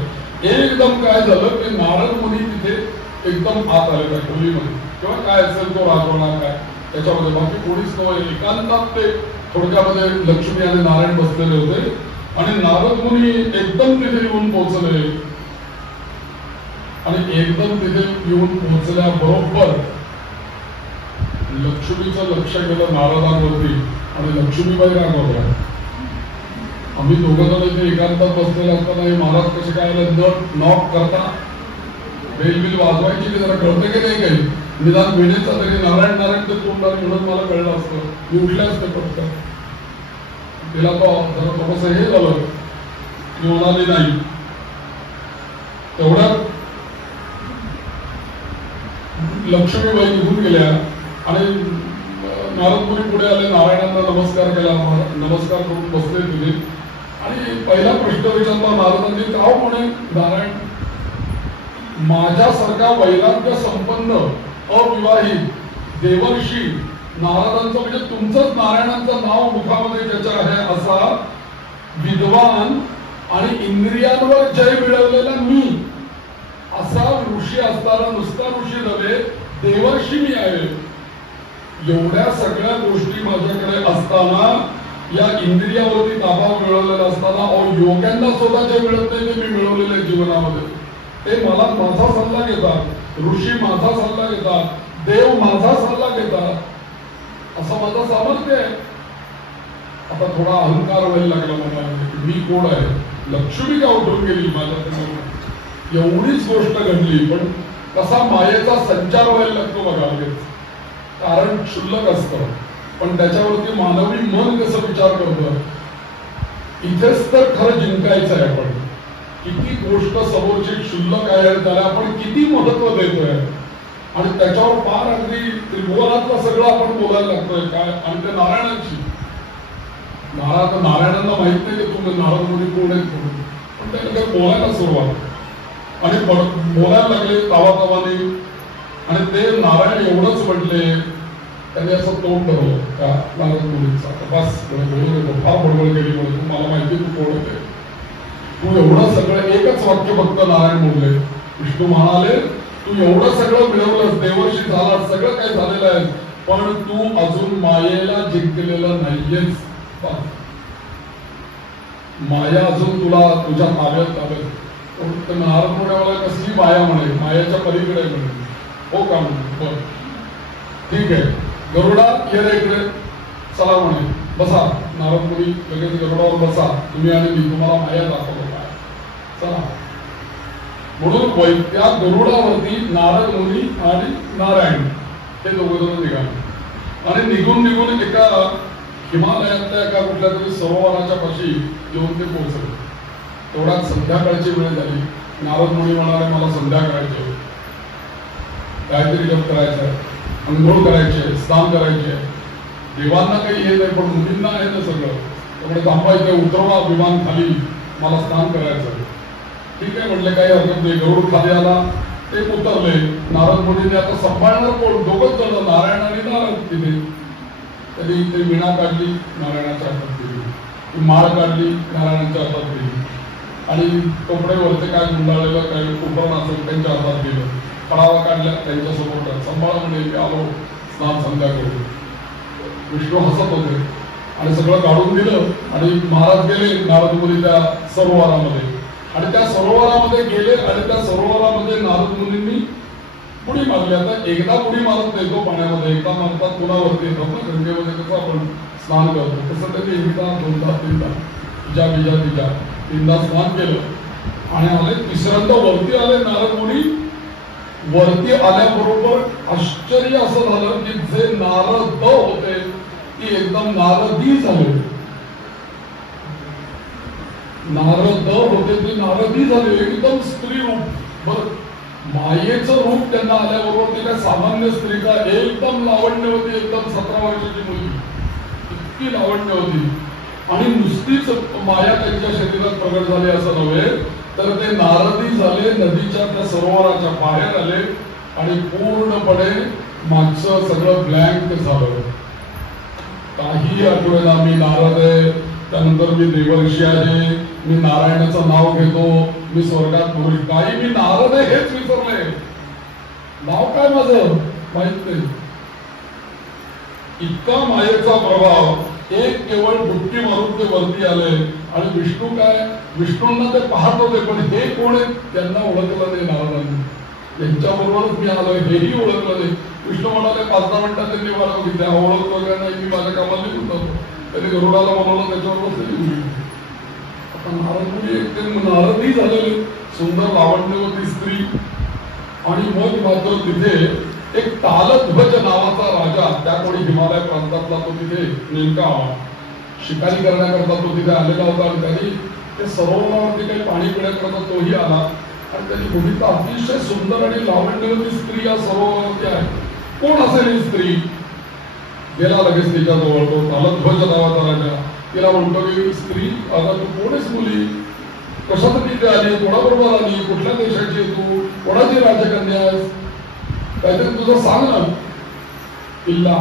एकदम काय झालं की नारद मुनी तिथे एकदम आत आले त्या खोलीमध्ये. किंवा काय असेल तो राजवाडा काय त्याच्यामध्ये, बाकी कोणीच नव्हते. एकांतात ते थोडक्यामध्ये लक्ष्मी आणि नारायण बसलेले होते. आणि नारद मुनी एकदम तिथे येऊन पोहोचले. आणि एकदम तिथे येऊन पोहोचल्याबरोबर लक्ष्मीचं लक्ष गेलं नारदांवरती आणि लक्ष्मीबाई रागवल्या. आम्ही दोघं जण इथे एकांतात बसलेले असताना हे महाराज कसे काय नॉक करता बेल बिल वाजवायची की जरा कळतं की नाही काही निदान वेळेचा तरी नारायण नारायण ते तोंडार म्हणून मला कळलं असतं. मी उठले असते पटकन. तिला तो जरा थोडंसं हे झालं, ती म्हणाली नाही. तेवढ्यात लक्ष्मीबाई निघून गेल्या आणि नारद मुनी पुढे आले, नारायणांना नमस्कार केला, नमस्कार करून बसले तुझे आणि पहिला प्रश्न विचारला नारदांनी, का म्हणे नारायण, माझ्यासारखा वैराग्य संपन्न अविवाहित देवर्षी नारदांचं म्हणजे तुमचंच नारायणांचं नाव मुखामध्ये ज्याच्या आहे असा विद्वान आणि इंद्रियांवर जय मिळवलेला मी असा ऋषी असताना नुसता ऋषी नव्हे देवर्षी मी आहे. एवढ्या सगळ्या गोष्टी माझ्याकडे असताना या इंद्रियावरती ताबा मिळवलेला असताना योग्यांना स्वतः जे मिळत नाही ते मी मिळवलेलं आहे जीवनामध्ये. ते मला माझा सल्ला घेतात, ऋषी माझा सल्ला घेतात, देव माझा सल्ला घेतात, असं माझं सामर्थ्य आहे. आता थोडा अहंकार व्हायला लागला मला, मी कोण आहे, लक्ष्मी का उठून गेली माझ्या, एवढीच गोष्ट घडली. पण कसा मायेचा संचार व्हायला लागतो बघा लगेच. कारण क्षुल्लक असतं पण त्याच्यावरती मानवी मन कसं विचार करतं. इथेच तर खरं जिंकायचं आहे. आपण किती गोष्ट समोरची क्षुल्लक आहे त्याला आपण किती महत्व देतोय आणि त्याच्यावर पार अगदी त्रिभुवनातलं सगळं आपण बोलायला लागतोय काय. आणि ते नारायणांची नारायणांना माहित नाही की तुम्ही नारद मुनी कोण आहेत म्हणून, पण त्यांनी काय बोलायला सुरुवात आणि बोलायला लागले तावातावाने. आणि ते नारायण एवढंच म्हटले, त्यांनी असं तोंड ठरवलं का नारद मुनीचा, बस बोलू फार बडबड केली म्हणून, तू मला माहिती तू कोण होते, तू एवढं सगळं. एकच वाक्य फक्त नारायण बोलले. विष्णू म्हणाले तू एवढं सगळं मिळवलंस, देवर्षी झाला, सगळं काही झालेलं आहे, पण तू अजून मायेला जिंकलेलं नाहीयेस. माया अजून तुला तुझ्या ताब्यात आलं. नारद मुनी कसली माया म्हणे, मायाच्या पलीकडे म्हणे. हो का म्हणे, बरं ठीक आहे, गरुडा ये रे इकडे, चला म्हणे बसा. नारद मुनी लगेच गरुडावर बसा, तुम्ही आणि मी तुम्हाला माया दाखवतो काय, चला. म्हणून त्या गरुडावरती नारद मुनी आणि नारायण हे दोघं निघाले आणि निघून एका हिमालयातल्या एका कुठल्या तरी सरोवराच्या पाशी येऊन ते पोहोचले. तेवढ्यात संध्याकाळची वेळ झाली. नारद मुनी म्हणाले मला संध्याकाळचे काहीतरी जप करायचं आहे, अंघोळ करायचे, स्नान करायचे. देवांना काही हे नाही पण मुलींना आहे ना सगळं, त्यामुळे थांबायचं, उतरवा विमान खाली, मला स्नान करायचं. ठीक आहे म्हटले, काही हरकत नाही. गरुड खाली आला, ते उतरले. नारद मुनीने आता सांभाळणार कोण, दोघंच जण, नारायण आणि नारद. तिथे तरी ते विणा काढली, नारायणाच्या हातात दिली, माळ काढली, नारायणाच्या हातात दिली आणि कपडे वरचे काय गुंडाळलेलं काय उपकरण असेल त्यांच्या हातात दिलं. फळावा काढल्या त्यांच्यासमोर, सांभाळा म्हणजे मी आलो स्नान संध्या करू. विष्णू हसत होते आणि सगळं काढून दिलं आणि महाराज गेले नारद मुनी त्या सरोवरामध्ये. आणि त्या सरोवरामध्ये गेले आणि त्या सरोवरामध्ये नारद मुनींनी उडी मारली. आता एकदा उडी मारत नाही तो पाण्यामध्ये, एकदा मारतात पुन्हा वरती येतात ना. गंगेमध्ये कसं आपण स्नान करतो तसं त्यांनी एकदा, दोनदा, तीनदा, तिजा तीनदा स्नान केलं आणि आले. तिसऱ्यांदा वरती आले नारद मुनी. वरती आल्याबरोबर आश्चर्य असं झालं की जे नारद होते ती एकदम नारदी झाले. नारद होते ते नारदी झाले, एकदम स्त्री रूप. बर, मायेचं रूप त्यांना आल्याबरोबर ते काय सामान्य स्त्री का, एकदम लावण्य होती, एकदम 17 वर्षाची मुलगी, इतकी लावण्य होती. आणि नुसतीच माया त्यांच्या शरीरात प्रगट झाली असं नव्हे, तर ते नारदी झाले, नदीच्या त्या सरोवराच्या बाहेर आले आणि पूर्णपणे मागचं सगळं ब्लँक झालं. काही आठवणा मी नारद आहे, त्यानंतर मी देवर्षी आहे, मी नारायणाचं नाव घेतो, मी स्वर्गात मोरी, काही मी नारद आहे हेच विसरले. नाव काय माझं माहित नाही. इतका मायेचा प्रभाव. एक केवळ डुबकी मारून ते वरती आले आणि विष्णू काय, विष्णूंना ते पाहत होते पण हे कोण आहेत त्यांना ओळखलं नाही नारदांनी. त्यांच्याबरोबरच मी आलोय हेही ओळखलं नाही. विष्णू म्हणाले 5-10 मिनिटात त्यांनी मला बघितले, ओळखलं का नाही, मी माझ्या कामाला निघून जातो. त्यांनी गरुडाला बनवलं, त्याच्याबरोबर त्यांनी गेली. आता नारद मुनी एकदम नारदी झालेले, सुंदर लावण्यवती स्त्री. आणि मग मात्र तिथे एक तालध्वज नावाचा राजा, त्या कोणी हिमालय प्रांतातला, तो तिथे नेमका शिकारी करण्याकरता तो तिथे आलेला होता. आणि त्यांनी ते सरोवरावरती काही पाणी पिण्याकरता तोही आला आणि त्याची भूमिका अतिशय सुंदर आणि लावण्यवती स्त्री या सरोवरावरती आहे. कोण असेल ही स्त्री? गेला लगेच तिच्याजवळ तो तालध्वज नावाचा राजा. तिला म्हणतो की स्त्री, आता तू कोणीच मुली, कशासाठी इथे आली, कोणाबरोबर आली, कुठल्या देशाची तू, कोणाची राजकन्या आहेस, काहीतरी तुझं सांग ना. किल्ला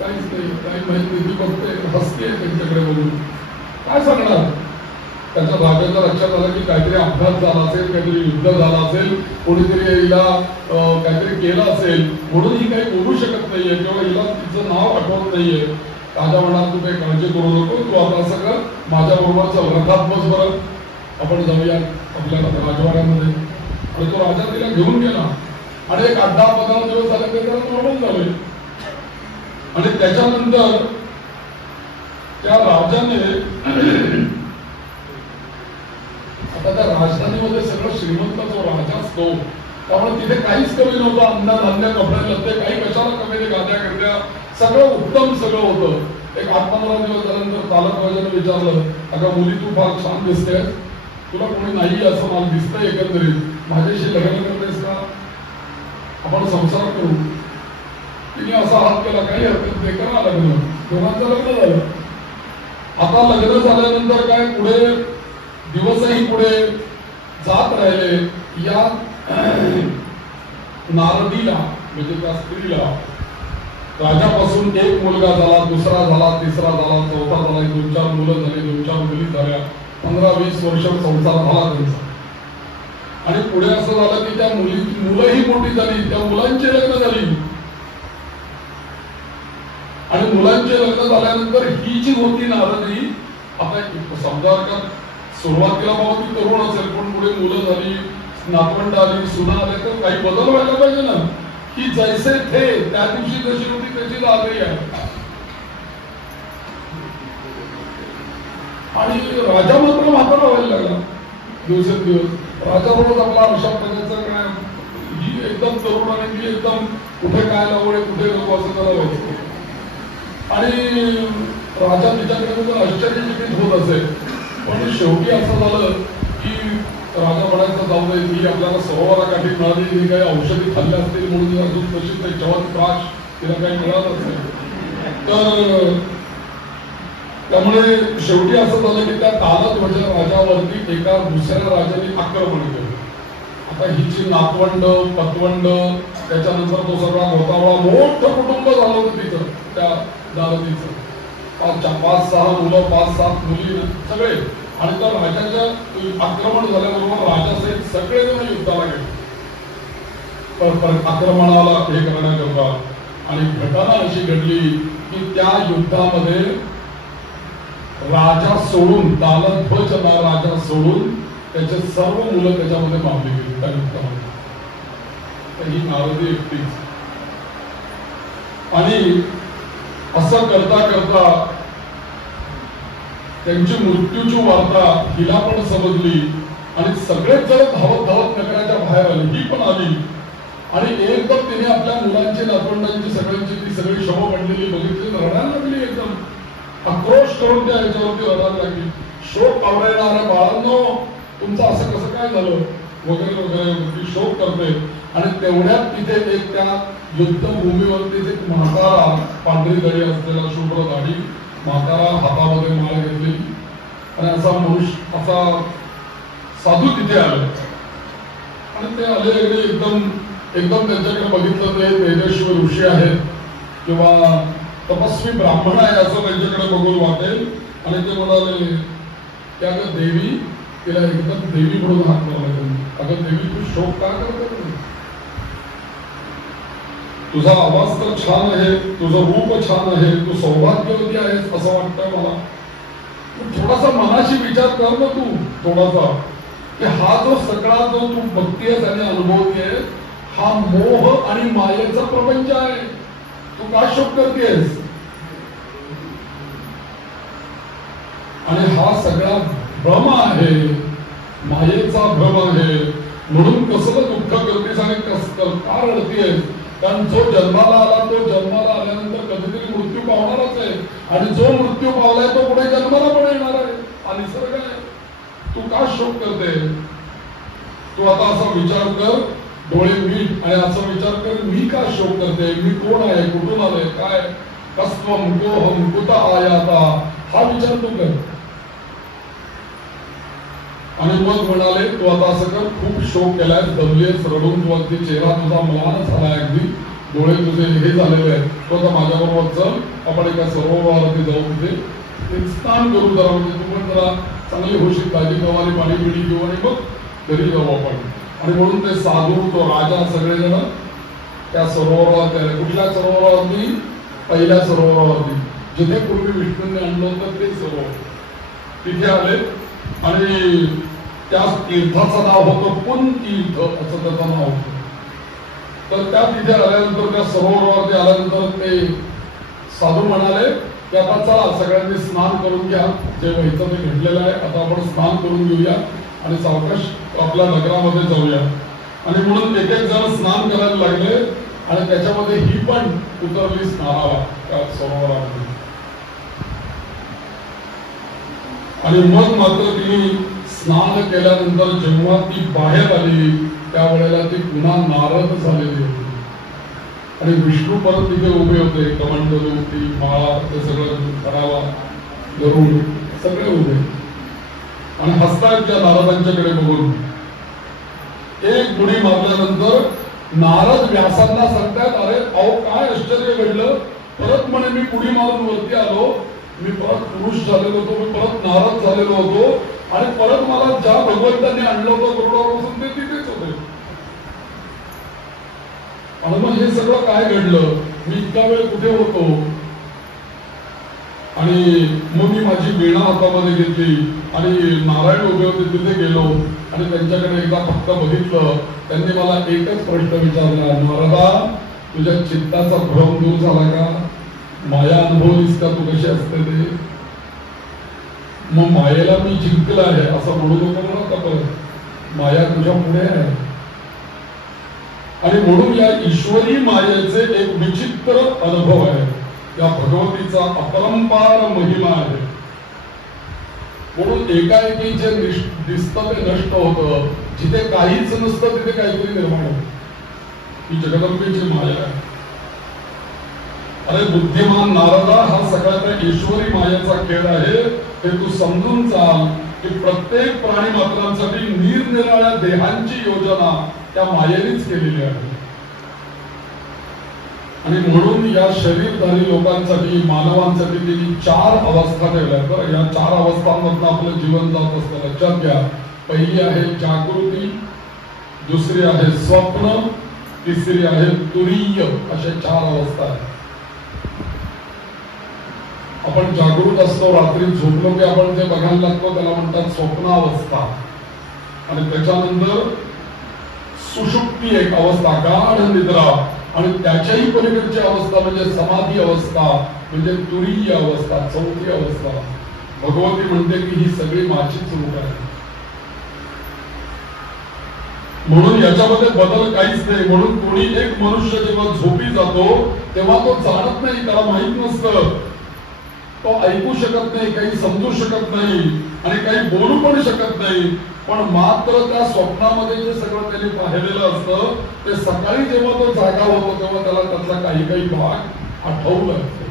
काहीच नाही, काही माहिती नाही. ती बघते, हसते त्यांच्याकडे बघून. काय सांगणार? त्याच्या राजाच्या लक्षात आलं की काहीतरी अपघात झाला असेल, काहीतरी युद्ध झालं असेल, कोणीतरी हिला काहीतरी केलं असेल म्हणून ही काही बोलू शकत नाहीये किंवा हिला तिचं नाव आठवत नाहीये. राजा म्हणाला, तू काही काळजी करू नको, तू आता असं कर, माझ्याबरोबर चल, रथात बस बरं, आपण जाऊया आपल्या राजवाड्यामध्ये. आणि तो राजा तिला घेऊन गेला आणि एक 10-15 दिवस झाले ते त्याला नॉर्मल झाले. आणि त्याच्यानंतर त्या राजाने, आता त्या राजधानीमध्ये सगळं श्रीमंत जो राजा असतो त्यामुळे तिथे काहीच कमी नव्हतं. अन्न धान्य, कपडे लत्ते, काही कशाला कमी नाही, गाद्या करत्या सगळं उत्तम सगळं होतं. एक 8-15 दिवस झाल्यानंतर तालध्वजाने विचारलं, अगं मुली तू फार छान दिसतेस, तुला कोणी नाही असं मला दिसतंय एकंदरीत, माझ्याशी लग्न करतेस का, आपण संसार करू. तिने असा हात केला, काही हरकत नाही, करा लग्न. दोघांचं लग्न झालं. आता लग्न झाल्यानंतर काय, पुढे दिवसही पुढे जात राहिले. या नारदीला म्हणजे त्या स्त्रीला राजापासून एक मुलगा झाला, दुसरा झाला, तिसरा झाला, चौथा झाला, 2-4 मुलं झाली, 2-4 मुली झाल्या, 15-20 वर्ष संसार झाला त्यांचा. आणि पुढे असं झालं की त्या मुलंही मोठी झाली, त्या मुलांची लग्न झाली. आणि मुलांचे लग्न झाल्यानंतर ही जी होती नारदी, आता समजा का सुरुवातीला बाबा ती तरुण असेल, पण पुढे मुलं झाली, नातवंड आली, सुना आले, तर काही बदल व्हायला पाहिजे ना. ही जैसे थे त्या दिवशी जशी होती त्याची आजही आहे. आणि राजा मात्र म्हातारा व्हायला लागला दिवसेंदिवस. राजा रोज आपला अशा प्रकारचं काय, ही एकदम तरुण आणि ती एकदम कुठे काय लावळे, कुठे नको असं त्याला व्हायचं. आणि राजा तिच्याकडे आश्चर्यचकित होत असेल. पण शेवटी असं झालं की राजा म्हणायचा, जाऊ दे, ही आपल्याला सरोवराकाठी मिळाली, ही काही औषधी खाल्ल्या असतील म्हणून अजून तशीच नाही, जेवण त्रास तिला काही मिळालं असेल. तर त्यामुळे शेवटी असं झालं की त्या तालध्वज राजावरती एका दुसऱ्या राजाने आक्रमण केलं. आता हिची नातवंड, पतवंड, त्याच्यानंतर तो सगळा घोटाळा, मोठं कुटुंब झालं होतं तिचं, त्या नारदीचं. 5-6 मुलं, 5-7 मुली सगळे. आणि त्या राजाच्या आक्रमण झाल्याबरोबर राजासहित सगळे जण युद्धाला गेले आक्रमणाला हे करण्याकरता. आणि घटना अशी घडली की त्या युद्धामध्ये राजा सोडून, तालध्वज राजा सोडून त्याचे सर्व मुलं त्याच्यामध्ये मारली गेली त्या युद्धामध्ये. तर ही नारदी एकटीच. आणि असं करता करता त्यांची मृत्यूची वार्ता हिला पण समजली. आणि सगळेच जण धावत धावत नगराच्या बाहेर आले. ही पण आली. आणि एकदम तिने आपल्या मुलांची, नातवंडांची, सगळ्यांची ती सगळी शव बनलेली बघितली, रडायला लागली. एकदम आक्रोश करून त्या याच्यावरती रडायला लागली. शोक आवरायणाऱ्या बाळांनो, तुमचं असं कसं काय झालं वगैरे वगैरे ती शोक करते. आणि तेवढ्यात तिथे एक त्या युद्धभूमीवरती एक म्हातारा, पांढरी दडी असलेला, शुभ्र दाढी म्हातारा, हातामध्ये माळ घेतली आणि असा मनुष्य, असा साधू तिथे आले. आणि ते आले एकदम त्यांच्याकडे बघितलं ते तेजस्वी ऋषी आहेत किंवा तपस्वी ब्राह्मण आहे असं त्यांच्याकडे बघून वाटेल. आणि ते म्हणाले, त्या देवी, तिला एकदम देवी म्हणून हात मारला. अगं देवी, तू शोक का करते? तुझा आवाज तर छान आहे, तुझं रूप छान आहे, तू सौभाग्यवती आहेस असं वाटतंय मला. थोडासा मनाशी विचार कर ना तू थोडासा, की हा जो सगळा जो तू बघतीयस आणि अनुभवतेस, हा मोह आणि मायेचा प्रपंच आहे. तू का शोक करतेस? आणि हा सगळा भ्रम आहे, मायेचा भ्रम आहे. म्हणून कसलं दुःख करतेस आणि का रडतेस? कारण जो जन्माला आला तो जन्माला आल्यानंतर कधीतरी मृत्यू पावणारच आहे. आणि जो मृत्यू पावलाय तो पुढे जन्माला पण येणार आहे. हा निसर्ग आहे. तू का शोक करते? तू आता असा विचार कर, डोळे मीट आणि असा विचार कर, मी का शोक करते, मी कोण आहे, कुठून आलोय, काय कस्त्वम कोहम कुत आयाता, हा विचार तू कर. आणि मग म्हणाले तू आता असं कर, खूप शोक केलाय, दमलेस, रडून तू अगदी चेहरा तुझा म्लान झालाय, अगदी डोळे तुझे हे झालेले आहेत, तो आता माझ्याबरोबर चल, आपण एका सरोवरावरती जाऊ, तिथे स्नान करू जरा, म्हणजे तू पण जरा चांगली होशील, ताजी गव्हारी पाणी पिणी घेऊ आणि मग घरी जाऊ आपण. आणि म्हणून ते साधू, तो राजा, सगळेजण त्या सरोवरावर, कुठल्या सरोवरावरती, पहिल्या सरोवरावरती, जिथे पूर्वी विष्णूंनी आणलं होतं ते सरोवर, तिथे आले. आणि त्या तीर्थाचं नाव होतं पुन तीर्थ, असं त्याचं नाव होतं. तर त्या तिथे आल्यानंतर, त्या सरोवरावरती आल्यानंतर ते साधू म्हणाले की आता चला सगळ्यांनी स्नान करून घ्या, जे व्हायचं ते घडलेलं आहे, आता आपण स्नान करून घेऊया आणि सावकाश आपल्या नगरामध्ये जाऊया. आणि म्हणून एक एक जण स्नान करायला लागले आणि त्याच्यामध्ये ही पण उतरली स्नानाला त्या सरोवरामध्ये. आणि मग मात्र तिने स्नान केल्यानंतर जेव्हा ती बाहेर आली त्यावेळेला ती पुन्हा नारद झालेली होती. आणि विष्णू परत तिथे उभे होते, कमंडलू, ती माळा, ते सगळं करावा गरुड सगळे उभे आणि हसतायत त्या नारदांच्याकडे बघून. एक उडी मारल्यानंतर नारद व्यासांना सांगतायत, अरे अहो काय आश्चर्य घडलं, परत म्हणे मी उडी मारून वरती आलो, मी परत पुरुष झालेलो होतो, मी परत नारद झालेलो होतो आणि परत मला ज्या भगवंतांनी आणलं होतं गरुडावरून ते तिथेच होते. आणि मग हे सगळं काय घडलं, मी इतका वेळ कुठे होतो. आणि मग मी माझी वीणा हातामध्ये घेतली आणि नारायण उभे होते तिथे गेलो आणि त्यांच्याकडे एकदा फक्त बघितलं. त्यांनी मला एकच प्रश्न विचारला, नारदा तुझ्या चित्ताचा भ्रम दूर झाला का, माया अनुभवलीस का, तू कशी असते ते. मग मायेला मी जिंकलं आहे असं म्हणू नको म्हणत आपण, माया तुझ्या पुढे आहे. आणि म्हणून या ईश्वरी मायेचे एक विचित्र अनुभव आहे, या भगवतीचा अपरंपार महिमा आहे. म्हणून एकाएकी जे दिसतं ते नष्ट होतं, जिथे काहीच नसतं तिथे काहीतरी निर्माण होतं. ही जगदंबेची माया आहे. अरे बुद्धिमान नारदा, हा सगळा त्या ईश्वरी मायेचा खेळ आहे. हे तू समजून चाल की प्रत्येक प्राणी मात्रांसाठी निरनिराळ्या देहांची योजना त्या मायेनेच केलेली आहे. आणि म्हणून या शरीरधारी लोकांसाठी, मानवांसाठी तिने 4 अवस्था ठेवल्या. बरं, या 4 अवस्थांमधून आपलं जीवन जात असतं. लक्षात घ्या, पहिली आहे जागृती, दुसरी आहे स्वप्न, तिसरी आहे तुरीय, अशा 4 अवस्था आहेत. आपण जागृत असतो, रात्री झोपलो की आपण जे बघायला लागतो त्याला म्हणतात स्वप्नावस्था. आणि त्याच्यानंतर सुषुप्ती एक अवस्था, गाढ निद्रा, आणि त्याच्याही पलीकडची अवस्था म्हणजे समाधी अवस्था, म्हणजे तुरीय अवस्था, चौथी अवस्था. भगवती म्हणते की ही सगळी माझीच रूप आहे. म्हणून याच्यामध्ये बदल काहीच नाही. म्हणून कोणी एक मनुष्य जेव्हा झोपी जातो तेव्हा तो जाणत नाही, त्याला माहित नसतं, तो ऐकू शकत नाही, काही समजू शकत नाही आणि काही बोलू पण शकत नाही. पण मात्र त्या स्वप्नामध्ये जे सगळं त्यांनी पाहिलेलं असतं ते सकाळी जेव्हा तो जागा होतो तेव्हा त्याला त्यातला काही काही भाग आठवू लागतो.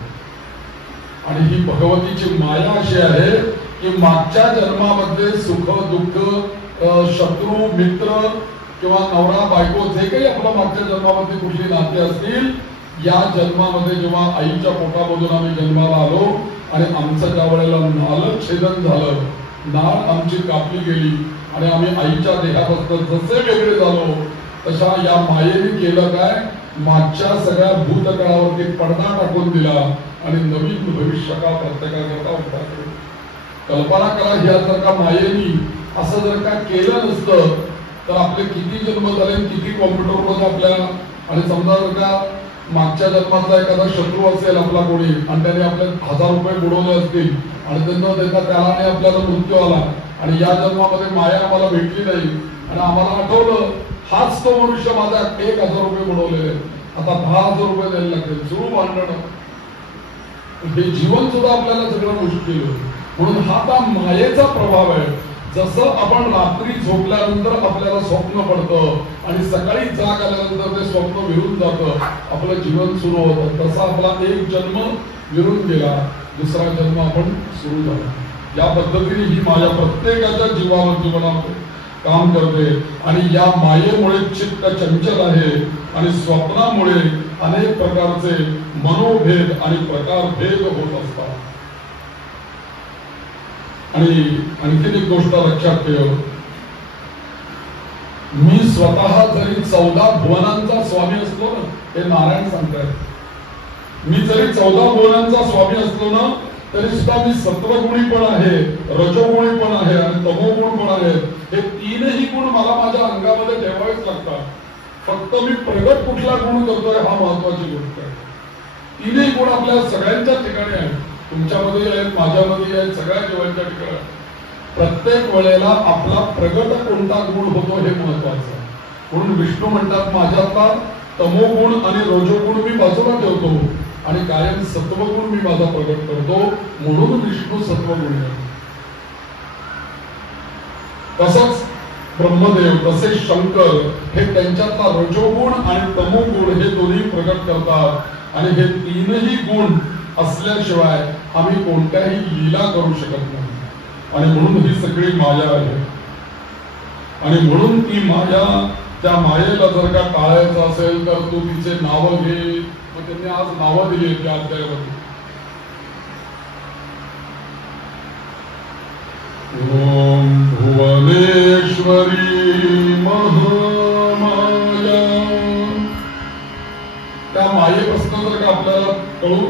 आणि ही भगवतीची माया अशी आहे की मागच्या जन्मामध्ये सुख दुःख, शत्रू मित्र किंवा नवरा बायको, जे काही आपल्या मागच्या जन्मामध्ये कुठली नाते असतील, या जन्मामध्ये जेव्हा आईच्या पोटामधून आम्ही जन्माला आलो आणि आमचं ज्या वेळेला नालक छेदन झालं, नाळ आमची कापली गेली आणि आम्ही आईच्या देहापासून जसे वेगळे झालो, तशा या मायेने केलं काय, मागच्या सगळ्या भूतकाळावरती पडदा टाकून दिला आणि नवीन भविष्यकाळ प्रत्येकाकरता उभा केला. कल्पना करा, ह्या जर का मायेनी असं जर का केलं नसतं तर आपले किती जन्म झाले, किती कॉम्प्युटरमध्ये आपल्या, आणि समजा जर का मागच्या जन्माचा एखादा शत्रू असेल आपला कोणी आणि त्याने आपले 1000 रुपये बुडवले असतील आणि ते न देता त्याला आपल्याला मृत्यू आला आणि या जन्मामध्ये माया आम्हाला भेटली नाही आणि आम्हाला आठवलं हाच तो मनुष्य माझा 1000 रुपये बुडवलेले, आता 10,000 रुपये द्यायला लागतील, सुरू भांडणं, हे जीवन सुद्धा आपल्याला सगळं मुश्किल होतं. म्हणून हा त्या मायेचा प्रभाव आहे. जसं आपण रात्री झोपल्यानंतर आपल्याला स्वप्न पडतं आणि सकाळी जाग आल्यानंतर ते स्वप्न विरून जातं, आपलं जीवन सुरू होतं, तसा आपला एक जन्म विरून गेला, दुसरा जन्म आपण सुरू झाला. या पद्धतीने ही माया प्रत्येकाच्या जीवनामध्ये काम करते आणि या मायेमुळे चित्त चंचल आहे आणि स्वप्नामुळे अनेक प्रकारचे मनोभेद आणि प्रकारभेद होत असतात. आणि आणखीन एक गोष्ट लक्षात ठेव, मी स्वतः जरी 14 भुवनांचा स्वामी असलो ना, हे नारायण सांगतात, मी जरी 14 भुवनांचा स्वामी असलो ना तरी सुद्धा मी सत्वगुणी पण आहे, रजोगुणी पण आहे आणि तमोगुण पण आहे. हे तीनही गुण मला माझ्या अंगामध्ये ठेवावेच लागतात. फक्त मी प्रगट कुठला गुण करतोय हा महत्वाची गोष्ट आहे. तीनही गुण आपल्या सगळ्यांच्या ठिकाणी आहेत, तुमच्यामध्ये आहेत, माझ्यामध्ये आहेत, सगळ्या जीवांच्या ठिकाणी. प्रत्येक वेळेला आपला प्रगट कोणता गुण होतो हे महत्वाचं आहे. म्हणून विष्णू म्हणतात, माझ्यातला तमोगुण आणि रजोगुण मी बाजूला ठेवतो आणि कायम सत्वगुण मी माझा प्रगट करतो, म्हणून विष्णू सत्वगुण आहे. तसंच ब्रह्मदेव, तसे शंकर हे त्यांच्यातला रजोगुण आणि तमोगुण हे दोन्ही प्रगट करतात आणि हे तीनही गुण असल्याशिवाय आम्ही कोणत्याही लीला करू शकत नाही. आणि म्हणून ही सगळी माया आहे आणि म्हणून ती माया, त्या मायेला जर का टाळायचं असेल तर तू तिचे नाव घे. मग त्यांनी आज नावं दिली त्या अध्यायामध्ये. ओम भुवनेश्वरी महामाया. त्या मायेपासून जर का आपल्याला कळून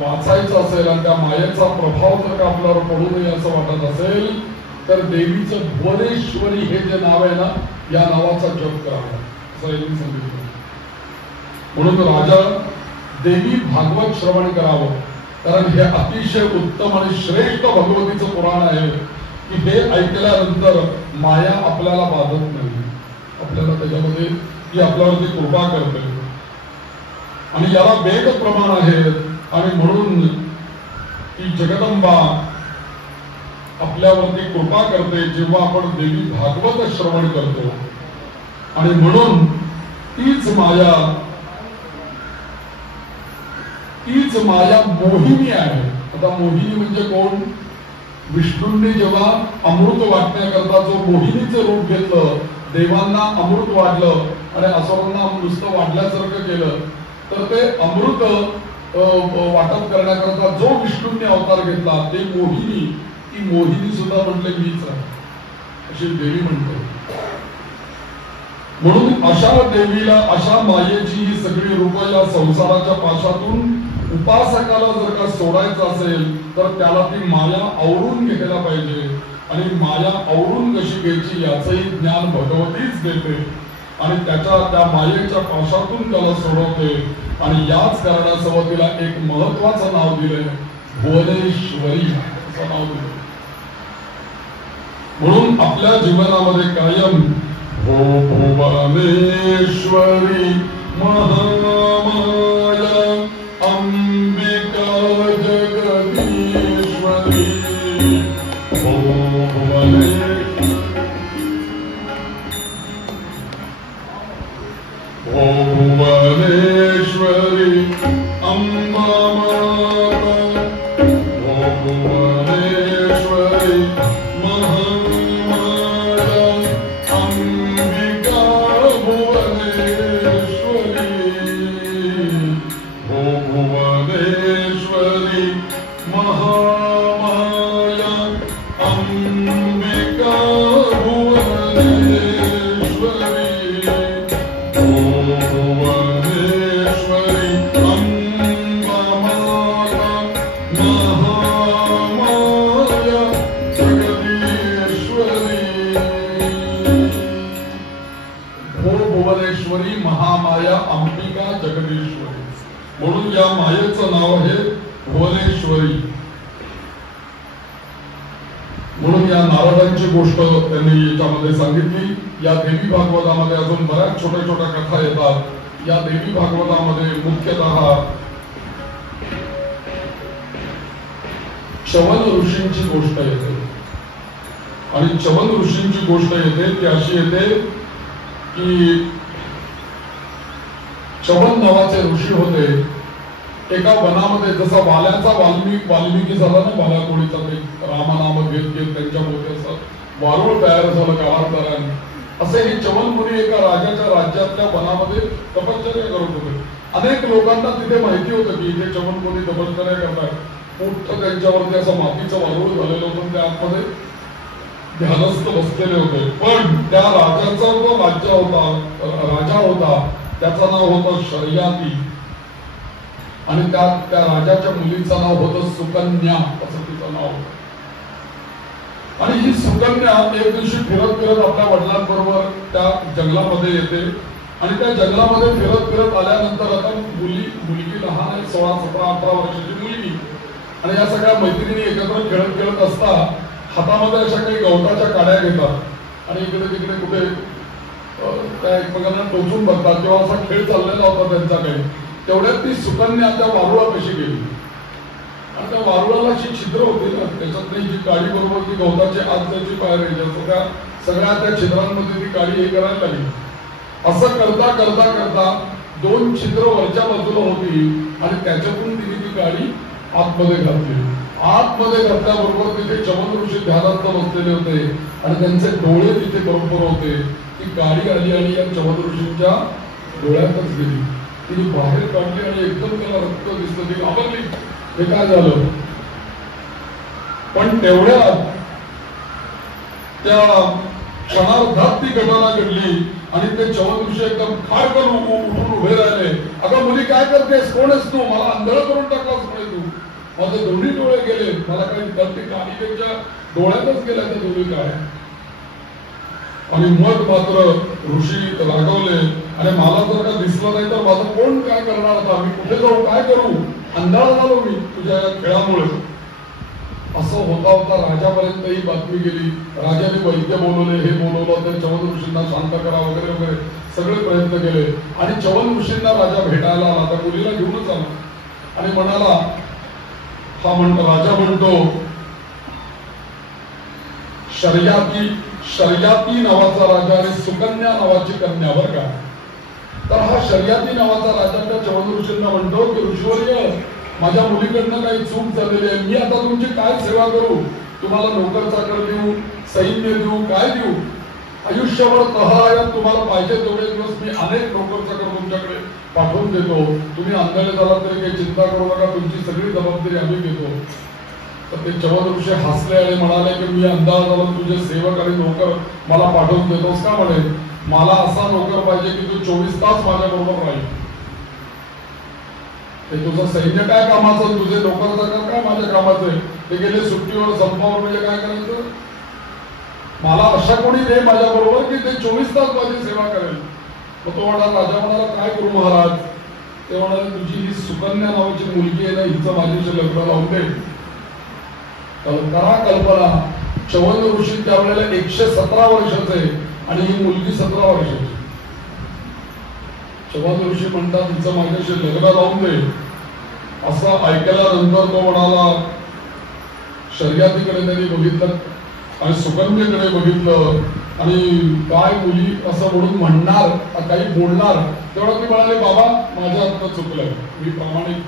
वाचायचं असेल आणि त्या मायेचा प्रभाव जर का आपल्यावर पडू नये असं वाटत असेल तर देवीचं भुवनेश्वरी हे जे नाव आहे ना, या नावाचा जप करावा असं यांनी सांगितलं. म्हणून राजा देवी भागवत श्रवण करावं, कारण हे अतिशय उत्तम आणि श्रेष्ठ भगवतीचं पुराण आहे की हे ऐकल्यानंतर माया आपल्याला बाधत नाही, आपल्याला त्याच्यामध्ये ती आपल्यावरती कृपा करते आणि याला वेग प्रमाण आहे. आणि म्हणून ती जगदंबा आपल्यावरती कृपा करते जेव्हा आपण देवी भागवत श्रवण करतो. आणि म्हणून तीच माया मोहिनी आहे. आता मोहिनी म्हणजे कोण? विष्णूंनी जेव्हा अमृत वाटण्याकरता जो मोहिनीचं रूप घेतलं, देवांना अमृत वाढलं आणि असुरांना नुसतं वाढल्यासारखं केलं, तर ते अमृत वाटप करण्याकरता जो विष्णूंनी अवतार घेतला ते मोहिनी. ती मोहिनी सुद्धा म्हटले मीच आहे अशी देवी म्हणते. म्हणून अशा देवीला, अशा मायेची ही सगळी रूप या संसाराच्या पाशातून उपासकाला जर का सोडायचं असेल तर त्याला ती माया आवरून घ्यायला पाहिजे. आणि माया आवरून कशी घ्यायची याचंही ज्ञान भगवतीच देते आणि त्या मायेच्या पाशातून त्याला सोडवते. आणि याच कारणासह तिला एक महत्वाचं नाव दिलंय, भुवनेश्वरी असं नाव दिलं. म्हणून आपल्या जीवनामध्ये कायम हो भुवनेश्वरी महामाया अंबिका जगदीश्वरी हो भुवनेश्वरी हो भुवनेश्वरी अम्बा माता हो भुवनेश्वरी महामाया अंबिका भुवनेश्वरी हो भुवनेश्वरी महामाया अंबिका भुवनेश्वरी हो भुवनेश्वरी अम्बा माता महामाया जगदीश्वरी. हो भुवनेश्वरी महामाया अंबिका जगदीश्वरी. म्हणून या मायेचं नाव आहे भुवनेश्वरी. म्हणून या नारदांची गोष्ट त्यांनी याच्यामध्ये सांगितली. या देवी भागवतामध्ये अजून बऱ्याच छोट्या छोट्या कथा येतात. या देवी भागवतामध्ये मुख्यतः च्यवन ऋषींची गोष्ट येते. आणि चवन ऋषींची गोष्ट येते ती अशी येते की चवन नावाचे ऋषी होते एका वनामध्ये. जसा वाल्याचा वाल्मिकी झाला ना, वाल्या कोळीचा ते रामनाम घेत घेत त्यांच्यामध्ये असं वारुळ तयार झालं कालांतराने. असे हे चवन मुनी एका राजाच्या राज्यातल्या वनामध्ये तपश्चर्या करत होते. अनेक लोकांना तिथे माहिती होतं की इथे चवन मुनी तपश्चर्या करतात. मोठं त्यांच्यावरती असं मातीचं वारुळ झालेलं होतं, त्या आतमध्ये ध्यानस्थ बसलेले होते. पण त्या राजाचा जो राजा होता त्याचं नाव होतं शर्याती आणि त्या राजाच्या मुलीचं नाव होतं सुकन्या, असं तिचं नाव होतं. आणि ही सुकन्या एक दिवशी फिरत फिरत आपल्या वडिलांबरोबर त्या जंगलामध्ये येते आणि त्या जंगलामध्ये फिरत फिरत आल्यानंतर आता मुलगी लहान आहे, 16, 17, 18 वर्षाची मुलगी. आणि या सगळ्या मैत्रिणी एकत्र खेळत खेळत असता हातामध्ये अशा काही गवताच्या काड्या घेतात आणि इकडे तिकडे कुठे त्या एकमेकांना टोचून बघतात किंवा असा खेळ चाललेला होता त्यांचा काही. तेवढ्यात ती सुकन्या त्या वारुळापाशी गेली आणि त्या वारुळाला अशी छिद्र होती ना, त्याच्यातली जी काडी बरोबर ती गवताची आत त्याची बाहेर यायची, त्या सगळ्या त्या छिद्रांमध्ये ती काडी हे करायला लागली. असं करता करता करता 2 छिद्र वरच्या बाजूला होती आणि त्याच्यातून तिने ती काडी आतमध्ये घातली. आतमध्ये घातल्याबरोबर तिथे चवन ऋषी ध्यानात बसलेले होते आणि त्यांचे डोळे तिथे बरोबर होते. ती गाडी आली आणि या चवन ऋषींच्या डोळ्यातच गेली. तिने बाहेर काढली आणि एकदम त्याला रक्त दिसलं. ती घाबरली, हे काय झालं. पण तेवढ्यात त्या क्षणार्धात ती घटना घडली आणि ते चवन ऋषी एकदम खाडकन उठून उभे राहिले. अगं मुली काय करतेस, कोण आहेस तू, मला आंधळ करून टाकलास म्हणे तू, माझे दोन्ही डोळे गेले, मला काही कळते काही त्यांच्या डोळ्यातच गेल्या त्या दोन्ही काय. आणि मग मात्र ऋषी रागवले आणि मला जर का दिसलं नाही तर माझं कोण काय करणार आता, मी कुठे जाऊ, काय करू, अंधार झालो मी तुझ्या खेळामुळे. असं होता होता राजापर्यंत ही बातमी गेली. राजाने वैद्य बोलवले, हे बोलवलं, ते चवन ऋषींना शांत करा वगैरे वगैरे सगळे प्रयत्न केले आणि चवन ऋषींना राजा भेटायला आला. त्या मुलीला घेऊनच आला आणि म्हणाला, राजा म्हणतो शर्याती नावाचा राजा आणि सुकन्या नावाची कन्या, बर का. तर हा शर्याती नावाचा राजा त्या चवन ऋषींना म्हणतो की ऋषीवर्य, माझ्या मुलीकडनं काही चूक झालेली आहे, मी आता तुमची काय सेवा करू, तुम्हाला नोकर चाकर देऊ, सैन्य देऊ, काय देऊ, आयुष्यभर तहायात तुम्हाला पाहिजे तेवढे दिवस मी अनेक नोकर चाकर तुमच्याकडे पाठवून देतो, तुम्ही आंधळे झाला तरी काही चिंता करू नका, तुमची सगळी जबाबदारी आम्ही घेतो. तर ते चवन ऋषी हसले आणि म्हणाले की मी अंदाज झाला तुझे सेवक आणि नोकर मला पाठवून देतोस का. म्हणे मला असा नोकर पाहिजे की तू 24 तास माझ्या बरोबर राहील. ते तुझं सैन्य काय कामाचं, तुझे नोकर चाकर काय माझ्या कामाचे, ते गेले सुट्टीवर संपावर, म्हणजे काय करायचं. मला अशा कोणी दे माझ्या बरोबर की ते 24 तास माझी सेवा करेल. मग तो म्हणाला, राजा म्हणाला काय करू महाराज. ते म्हणाले तुझी ही सुकन्या नावाची मुलगी आहे ना, हिचं माझ्याशी लग्न लावून दे. करा कल्पना, चवन ऋषी त्यावेळेला 117 वर्षाचे आणि ही मुलगी 17 वर्षाची. चवन ऋषी म्हणतात तिचं माझ्याशी लग्न लावून दे. असं ऐकल्यानंतर तो म्हणाला, शर्यातीकडे त्यांनी बघितलं आणि सुकन्येकडे बघितलं आणि काय मुली असं म्हणून म्हणणार, काही बोलणार, तेवढं ती म्हणाले बाबा माझ्या हातनं चुकलंय, मी प्रामाणिक,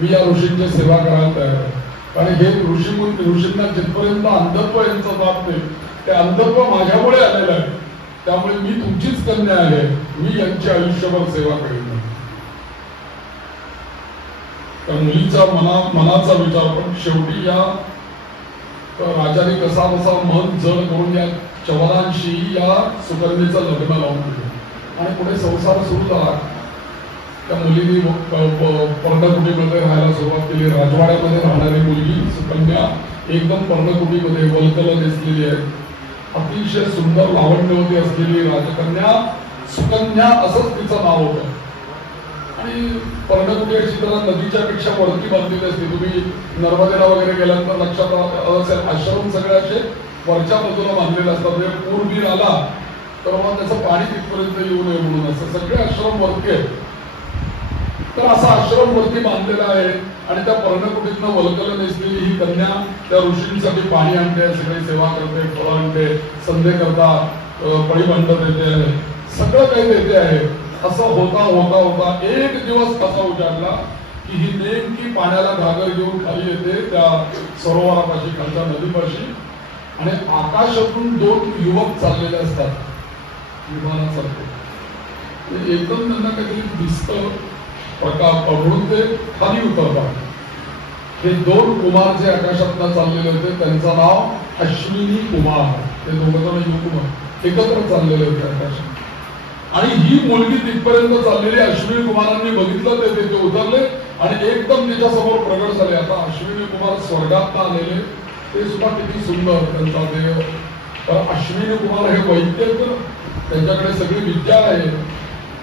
मी या ऋषींची सेवा करायला तयार आहे. कारण हे ऋषींना जिथपर्यंत अंधत्व यांचं जात ते अंधत्व माझ्यामुळे आलेलं आहे, त्यामुळे मी तुमचीच कन्या आहे, मी यांची आयुष्यभर सेवा करेन. तर मुलीचा मनाचा विचार, पण शेवटी या राजाने कसा बसा मन जड करून या चवनांशी या सुकन्येचं लग्न लावून दिलं आणि पुढे संसार सुरू झाला. त्या मुलीने पर्णकुटीमध्ये राहायला सुरुवात केली. राजवाड्यामध्ये राहणारी मुलगी सुकन्या एकदम पर्णकुटीमध्ये वलकल दिसलेली आहे, अतिशय सुंदर लावण्यवती असलेली राजकन्या सुकन्या असंच तिचं नाव होतं. आणि पर्णकुटी अशी जरा नदीच्या पेक्षा वरती बांधलेली असते. तुम्ही नर्मदेला वगैरे गेल्यानंतर लक्षात असेल, आश्रम सगळे असे वरच्या बाजूला बांधलेले असतात. म्हणजे पूर बीर आला तर मग त्याचं पाणी तिथपर्यंत येऊ नये म्हणून असं सगळे आश्रम वरती आहेत. तर असा आश्रम वरती बांधलेला आहे आणि त्या पर्णकुटीतनं वलकल नेसलेली ही कन्या त्या ऋषींसाठी पाणी आणते, सगळी सेवा करते, फळं आणते, संधे करतात, पळीबंड देते, सगळं काही देते आहे. असं होता होता होता एक दिवस असा उजाडला की ही नेमकी पाण्याला घागर घेऊन खाली येते त्या सरोवरापाशी, खालच्या नदीपाशी, आणि आकाशातून दोन युवक चाललेले असतात, विमानासारखे. एकदम त्यांना काहीतरी दिसतं प्रकाश, म्हणून ते खाली उतरतात. हे दोन कुमार जे आकाशातनं चाललेले होते त्यांचं नाव अश्विनी कुमार. ते दोघं जण युवक एकत्र चाललेले होते आकाशात. आणि ही मुलगी तिथपर्यंत चाललेली अश्विनी कुमारांनी बघितलं, ते तिथे उतरले आणि एकदम तिच्यासमोर प्रगट झाले. आता अश्विनी कुमार स्वर्गात आलेले, ते सुद्धा किती सुंदर त्यांचा देह. तर अश्विनी कुमार हे वैद्य, त्यांच्याकडे सगळी विद्या आहे.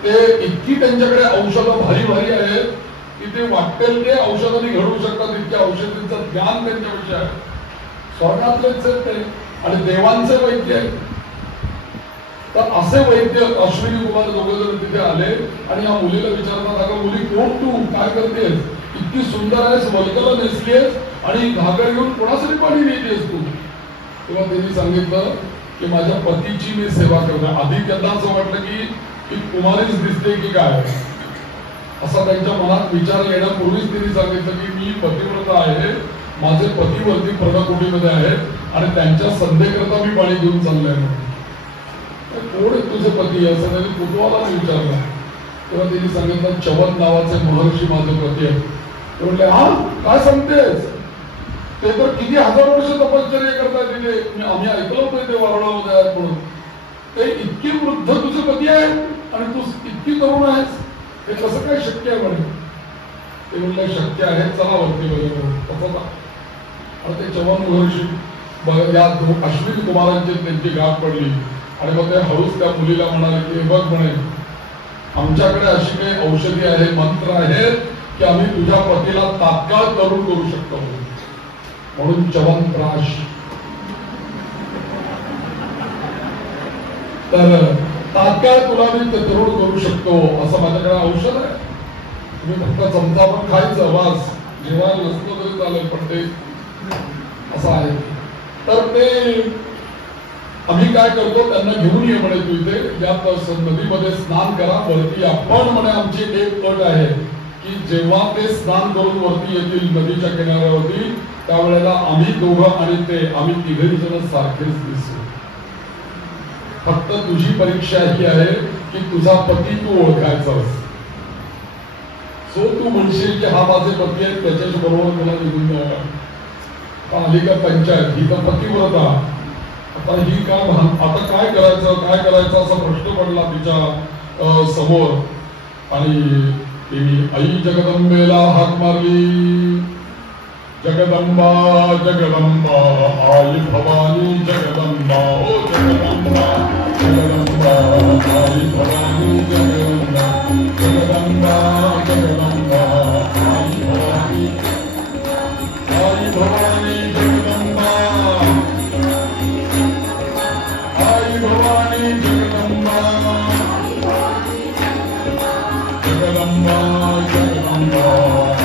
ते इतकी त्यांच्याकडे औषधं भारी भारी आहेत की ते वाटेल ते औषधांनी घडवू शकतात, इतक्या औषधींचं ज्ञान त्यांच्याविषयी आहे. स्वर्गातलेच आहेत ते आणि देवांचे वैद्य आहेत. तर असे वैद्य अश्विनी कुमार दोघे जण तिथे आले आणि या मुलीला विचारतात, अगं मुली कोण तू, काय करतेस, इतकी सुंदर आहेस, वल्कल नेसलीस आणि घागर घेऊन कोणासाठी पाणी नेतेस तू. तेव्हा त्यांनी सांगितलं की माझ्या पतीची मी सेवा करते. आधी त्यांना असं वाटलं की कुमारीच दिसते की काय, असा त्यांच्या मनात विचार येण्यापूर्वीच त्यांनी सांगितलं की मी पतिव्रत आहे, माझे पतीवरती पर्णकुटीमध्ये आहेत आणि त्यांच्या संधेकरता मी पाणी घेऊन चाललोय. कोण आहे तुझे पती, असं त्यांनी कुतूहलाने विचारलं. तेव्हा त्यांनी सांगितलं च्यवन नावाचे महर्षी माझे पती आहेत. ते म्हणले, हा काय सांगतेस, ते तर किती हजार वर्ष तपश्चर्या करतात तिथे, आम्ही ऐकलं होतं ते वारुळामध्ये आहेत म्हणून. ते इतकी वृद्ध तुझे पती आहेत आणि तू इतकी तरुण आहेस, हे कसं काय शक्य आहे म्हणे. ते म्हणले शक्य आहे, चला वरती बघा. आणि ते च्यवन महर्षी या अश्विनी कुमारांची त्यांची गाठ पडली आणि मग ते हळूच त्या मुलीला म्हणाले की बघ म्हणे, आमच्याकडे अशी काही औषधी आहे, मंत्र आहेत की आम्ही तुझ्या पतीला तात्काळ तरुण करू शकतो. म्हणून च्यवनप्राश. तर तात्काळ तुला मी तरुण करू शकतो असं माझ्याकडे औषध आहे. तुम्ही फक्त चमचा पण खायचं, वास जेवण नसलं तरी चालेल, पण ते असं आहे. तर ते आम्ही काय करतो, त्यांना घेऊन ये म्हणे तू इथे, या नदीमध्ये स्नान करा, वरती या. पण म्हणे आमची एक अट आहे की जेव्हा ते स्नान करून वरती येतील नदीच्या किनाऱ्यावरती, त्यावेळेला आम्ही दोघं आणि ते आम्ही तिघही जण सारखेच दिसू. फक्त तुझी परीक्षा ही आहे की तुझा पती तू ओळखायचास. सो तू म्हणशील की हा माझे पती आहे, त्याच्याच बरोबर तुला निघून द्यावा. आली का पंचायत, ही तर पतिव्रता. आता ही काम, आता काय करायचं असा प्रश्न पडला तिच्या समोर. आणि तिने आई जगदंबेला हाक मारली, जगदंबा जगदंबा आई भवानी जगदंबा, ओ जगदंबा जगदंबा आई भवानी जगदंबा, जगदंबा जगदंबा आई भवानी, आई भवानी जगदंबा, आई भवानी जगदंबा, जगदंबा जगदंबा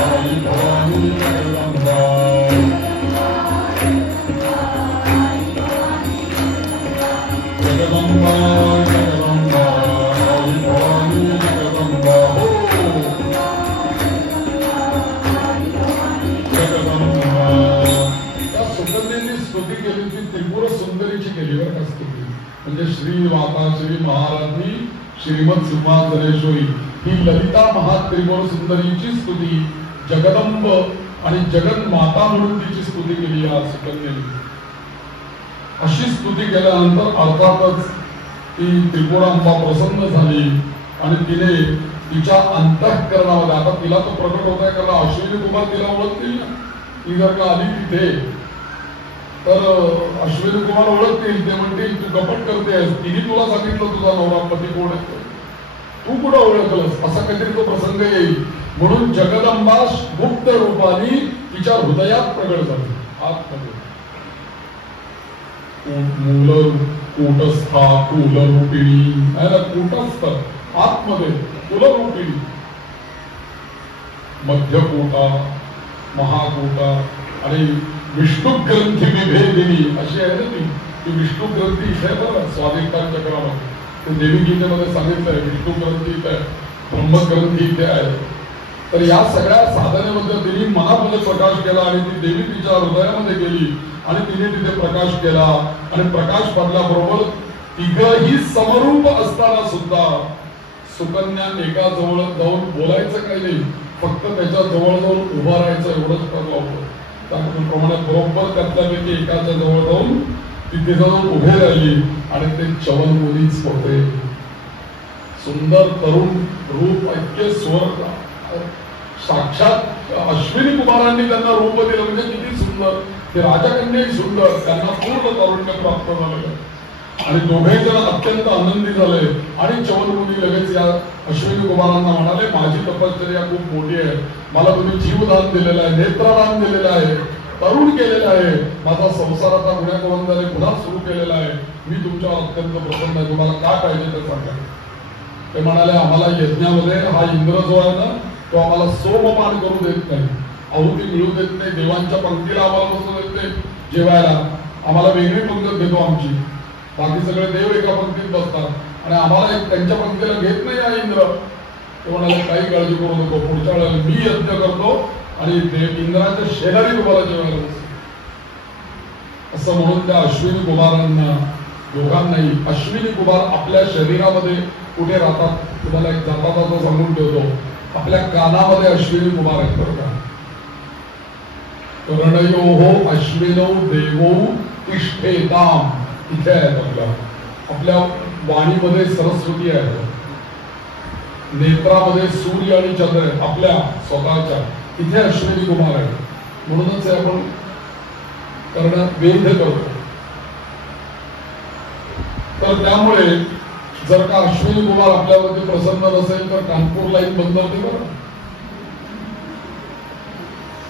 आई भवानी जगदंबा, जगदंबा जगदंबा आई भवानी जगदंबा, जगदंबा. त्या सुगंधीची स्तुती केली ती त्रिपुर सुंदरीची केली बरं का स्तुती. म्हणजे श्री माता श्री महारानी श्रीमद सिंहासनेश्वरी ही ललिता महात्रिपुर सुंदरीची स्तुती, जगदंब आणि जगन्माता म्हणून तिची स्तुती केली या सुकन्येने. अशी स्तुती केल्यानंतर अर्थातच ती त्रिपुरांबा प्रसन्न झाली आणि तिने तिच्या अंतःकरणामध्ये, आता तिला तो प्रकट होत आहे कारण अश्विनी कुमार तिला ओळखतील ना, ती जर का आली तिथे तर अश्विनी कुमार ओळखतील. ते म्हणतील तू कपट करतेस, तिने तुला सांगितलं तुझा नवरा पती कोण आहे, तू कुठं ओळखलंस, असा काहीतरी तो प्रसंग येईल. म्हणून जगदंबा गुप्त रूपाने तिच्या हृदयात प्रगट झाली. आतमध्ये मूल कूटस्था कुलरूपिणी आहे ना, कूटस्थ आतमध्ये कुलरूपिणी. मध्यकूटा, महाकूटा आणि विष्णुग्रंथी विभेदिनी अशी आहे ना ती विष्णुग्रंथी इथे आहे बरं स्वाधिष्ठान चक्रामध्ये. ते देवी गीतेमध्ये सांगितलंय विष्णुग्रंथी इथे आहे, ब्रह्मग्रंथी इथे आहे. तर या सगळ्या साधनेमध्ये तिने मनामध्ये प्रकाश केला आणि ती देवी तिच्या हृदयामध्ये गेली आणि तिने तिथे प्रकाश केला आणि प्रकाश पडल्याबरोबर तिघही समरूप असताना सुद्धा सुकन्या एका जवळ जाऊन बोलायचं काही नाही, फक्त त्याच्या जवळ जाऊन उभं राहायचं एवढंच ठरलं होतं. त्याप्रमाणे बरोबर त्यातल्यापैकी एकाच्या जवळ जाऊन तिथे जाऊन उभे राहिली आणि ते चवन मुलीच होते. सुंदर तरुण रूप, ऐक्य स्वर, साक्षात अश्विनी कुमारांनी त्यांना रूप दिलं म्हणजे किती सुंदर. ते राजकन्याही सुंदर, त्यांना पूर्ण तारुण्य प्राप्त झालेलं आणि दोघे जण अत्यंत आनंदी झाले. आणि चवनमुनी लगेच या अश्विनी कुमारांना म्हणाले, माझी तपश्चर्या खूप मोठी आहे, मला तुम्ही जीवदान दिलेलं आहे, नेत्रदान दिलेलं आहे, तरुण केलेलं आहे, माझा संसार आता गुण्यागोविंदाने पुन्हा सुरू केलेला आहे, मी तुमच्यावर अत्यंत प्रसन्न आहे, तुम्हाला काय पाहिजे ते सांगा. ते म्हणाले, आम्हाला यज्ञामध्ये हा इंद्र जो आहे ना तो आम्हाला सोमपान करू देत नाही, आहुती मिळू देत नाही, देवांच्या पंक्तीला आम्हाला बसू देत नाही जेवायला, आम्हाला वेगळी पंगत देतो आमची, बाकी सगळे देव एका पंक्तीत बसतात आणि आम्हाला त्यांच्या पंक्तीला घेत नाही हा इंद्र. ते म्हणाले, काही काळजी करू नको, पुढच्या वेळेला मी यज्ञ करतो आणि इंद्राच्या शेजारी तुम्हाला जेवायला बसतो. असं म्हणून त्या अश्विनी कुमारांना दोघांनाही, अश्विनी कुमार आपल्या शरीरामध्ये कुठे राहतात तुम्हाला एक जाता जाता सांगून ठेवतो, आपल्या कानामध्ये अश्विनी कुमार आहेत बरं का. कर्णयोः अश्विनौ देवो तिष्ठेताम इथे आहेत. आपल्या वाणीमध्ये सरस्वती आहे, नेत्रामध्ये सूर्य आणि चंद्र आहेत आपल्या स्वतःच्या, इथे अश्विनी कुमार आहे. म्हणूनच आपण कर्ण वेध करतो. तर त्यामुळे जर का अश्विनी कुमार आपल्यावरती प्रसन्न नसेल तर कानपूर लाईन बंद होते बरं.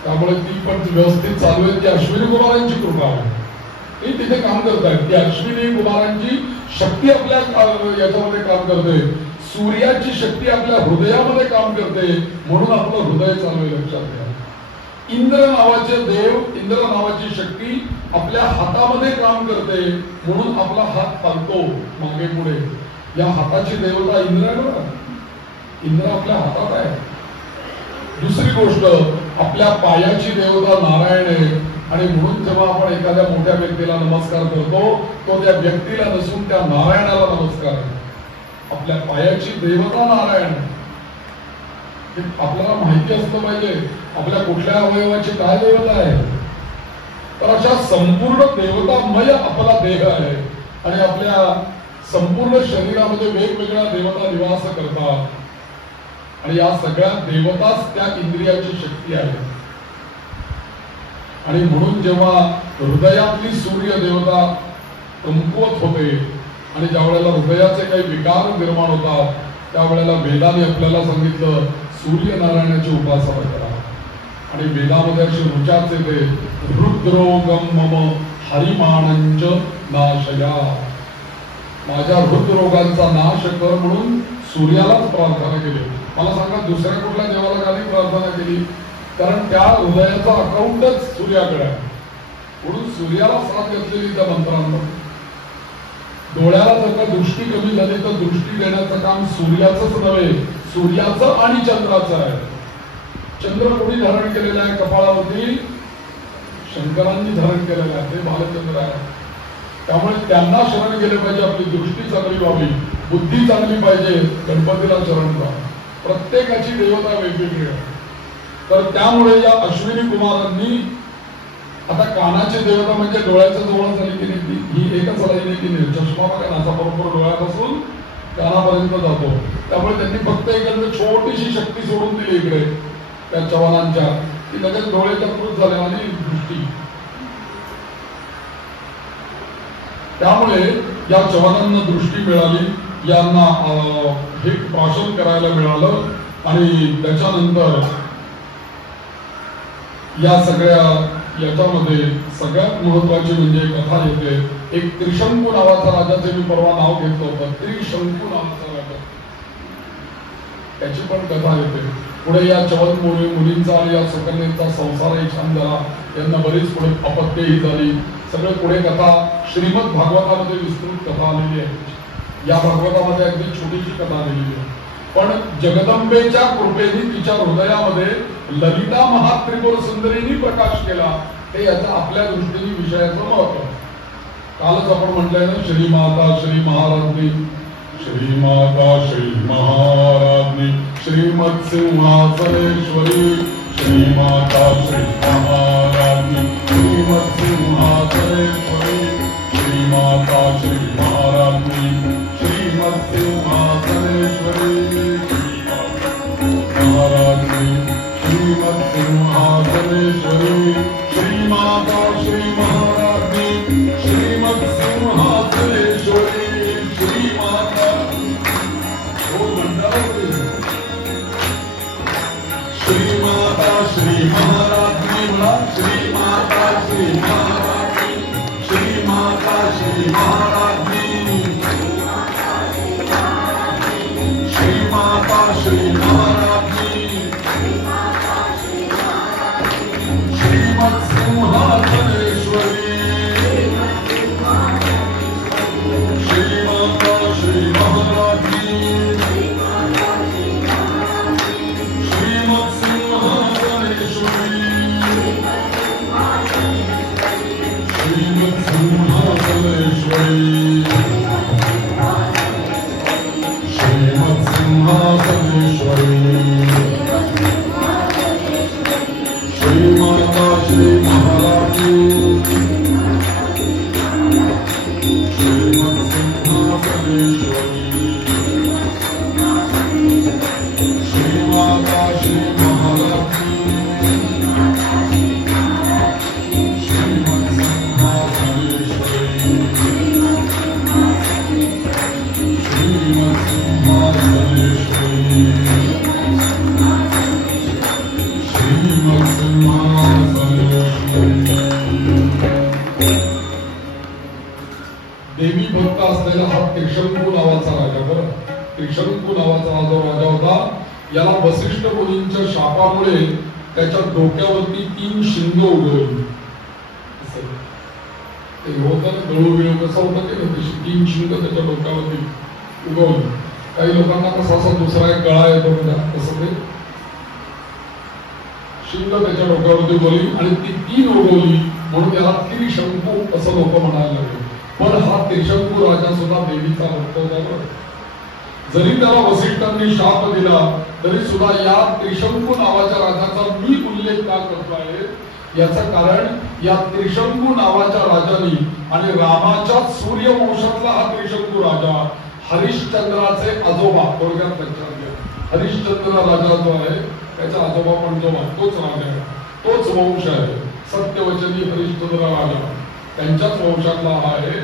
त्यामुळे ती पण व्यवस्थित चालू आहे, ती अश्विनी कुमारांची कृपा आहे, ती तिथे काम करतायत. ती अश्विनी कुमारांची शक्ती आपल्या याच्यामध्ये काम करते, सूर्याची शक्ती आपल्या हृदयामध्ये काम करते, म्हणून आपलं हृदय चालू आहे. लक्षात घ्या, इंद्र नावाचे देव, इंद्र नावाची शक्ती आपल्या हातामध्ये काम करते, म्हणून आपला हात चालतो मागे पुढे. या हाताची देवता इंद्र आहे बघा, इंद्र आपल्या हातात आहे. दुसरी गोष्ट, आपल्या पायाची देवता नारायण आहे आणि म्हणून जेव्हा आपण एखाद्या मोठ्या व्यक्तीला नमस्कार करतो तो त्या व्यक्तीला नसून त्या नारायणाला नमस्कार आहे. आपल्या पायाची देवता नारायण आहे. आपल्याला माहिती असलं पाहिजे आपल्या कुठल्या अवयवाची काय देवता आहे. तर अशा संपूर्ण देवतामय आपला देह आहे आणि आपल्या संपूर्ण शरीरामध्ये वेगवेगळ्या देवता निवास करतात आणि या सगळ्या देवताच त्या इंद्रियाची शक्ती आहे. आणि म्हणून जेव्हा हृदयातली सूर्य देवता कमकुवत होते आणि ज्या वेळेला हृदयाचे काही विकार निर्माण होतात त्यावेळेला वेदाने आपल्याला सांगितलं सूर्यनारायणाची उपासना करा. आणि वेदामध्ये अशी ऋचाच येते, हृद्रोगम मम हरिमाणंच नाशया, माझ्या हृदरोगांचा नाश कर म्हणून सूर्यालाच प्रार्थना केली. मला सांगा दुसऱ्या कुठल्या देवाला कधी प्रार्थना केली? कारण त्या हृदयाचा अकाउंटच सूर्याकडे आहे, म्हणून सूर्याला साथ घेतलेली त्या मंत्रांमध्ये. डोळ्याला जर का दृष्टी कमी झाली तर दृष्टी देण्याचं काम सूर्याचंच नव्हे, सूर्याचं आणि चंद्राचं आहे. चंद्र कोणी धारण केलेलं आहे कपाळावरती? शंकरांनी धारण केलेलं आहे, ते बालचंद्र आहे. त्यामुळे त्यांना शरण गेले पाहिजे, आपली दृष्टी चांगली व्हावी, बुद्धी चांगली पाहिजे, गणपतीला शरण जा. प्रत्येकाची देवता वेगवेगळी आहे. तर त्यामुळे या अश्विनी कुमारांनी आता कानाची देवता म्हणजे डोळ्याच्या जवळ झाली की नाही, ही एकच लाईन की नाही, चष्मा बघा नाचा बरोबर डोळ्यापासून कानापर्यंत जातो. त्यामुळे त्यांनी फक्त एखादी छोटीशी शक्ती सोडून दिली इकडे त्या चव्हाणांच्या, की लगेच डोळ्याच्या कृत झाले आणि दृष्टी. त्यामुळे या चव्हाणांना दृष्टी मिळाली, यांना हे भाषण करायला मिळालं आणि त्याच्यानंतर या सगळ्या याच्यामध्ये सगळ्यात महत्वाची म्हणजे कथा येते. एक त्रिशंकू नावाचा राजाचे मी परवा नाव घेतलं होतं, त्रिशंकू नावाचा राजा. त्याची पण कथा येते. पुढे या चवन मुलींचा आणि या सुकन्येचा संसारही छान झाला. यांना बरीच पुढे अपत्यही झाली. सगळे पुढे कथा श्रीमद भागवतामध्ये विस्तृत कथा आलेली आहे. या भागवतामध्ये अगदी छोटीशी कथा आलेली आहे. पण जगदंबेच्या कृपेने तिच्या हृदयामध्ये ललिता महात्रिपुर सुंदरींनी प्रकाश केला. हे याचं आपल्या दृष्टीने विषयाचं महत्व. कालच आपण म्हटलंय ना, श्री माता श्री महाराज्ञी, श्री माता श्री महाराज्ञी, श्रीमद सिंहासनेश्वरी, श्री माता श्री महाराज्ञी, श्रीमद सिंहासनेश्वरी, श्री माता श्री महाराज्ञी, श्रीमद सिंहासनेश्वरी, महाराज्ञी, श्रीमद सिंहासनेश्वरी, श्री माता श्री महाराज्ञी, श्रीमद सिंहासनेश्वरी, श्री माता श्री माता श्री महाराज्ञी, श्री माता श्री महाराज्ञी, श्री माता श्री महाराज्ञी, श्री माता श्री महाराज्ञी, श्रीमद सिंहासनेश्वरी, श्री माता श्री महाराज्ञी, श्रीमद सिंहासनेश्वरी, श्रीमद सिंहासनेश्वरी, श्रीमद सिंहासनेश्वरी, श्री माता श्री महाराज्ञी, श्रीमद सिंहासनेश्वरी, श्री माता श्री महाराज्ञी, श्रीमद सिंहासनेश्वरी, श्रीमद सिंहासनेश्वरी, श्रीमद सिंहासनेश्वरी. देवी भक्त असलेला हा त्रिशंकू नावाचा राजा, बरं, त्रिशंकू नावाचा हा जो राजा होता, याला वसिष्ठ मुनींच्या शापामुळे त्याच्या डोक्यावरती 3 शिंग उगवली. ते होतं ना गळू बिळू कसं होतं ते, 3 शिंग त्याच्या डोक्यावरती उगवली. काही लोकांना कसा असा दुसरा एक गळा येतो म्हणजे तसं ते शिंग त्याच्या डोक्यावरती उगवली आणि ती 3 उगवली म्हणून त्याला त्रिशंकू असं लोक म्हणायला लागले. पण हा त्रिशंकू राजा सुद्धा देवीचा भक्त होता. जरी त्याला वसिष्ठांनी शाप दिला तरी सुद्धा या त्रिशंकू नावाच्या राजाचा मी उल्लेख का करतो आहे, याचं कारण या त्रिशंकू नावाच्या राजाने आणि रामाच्या सूर्यवंशातला हा त्रिशंकू राजा हरिश्चंद्राचे आजोबा, थोडक्यात लक्षात घ्या, हरिश्चंद्र राजा जो आहे त्याचा आजोबा पण जो तोच राजा आहे, तोच वंश आहे. सत्यवचनी हरिश्चंद्र राजा त्यांच्याच वंशातला हा आहे.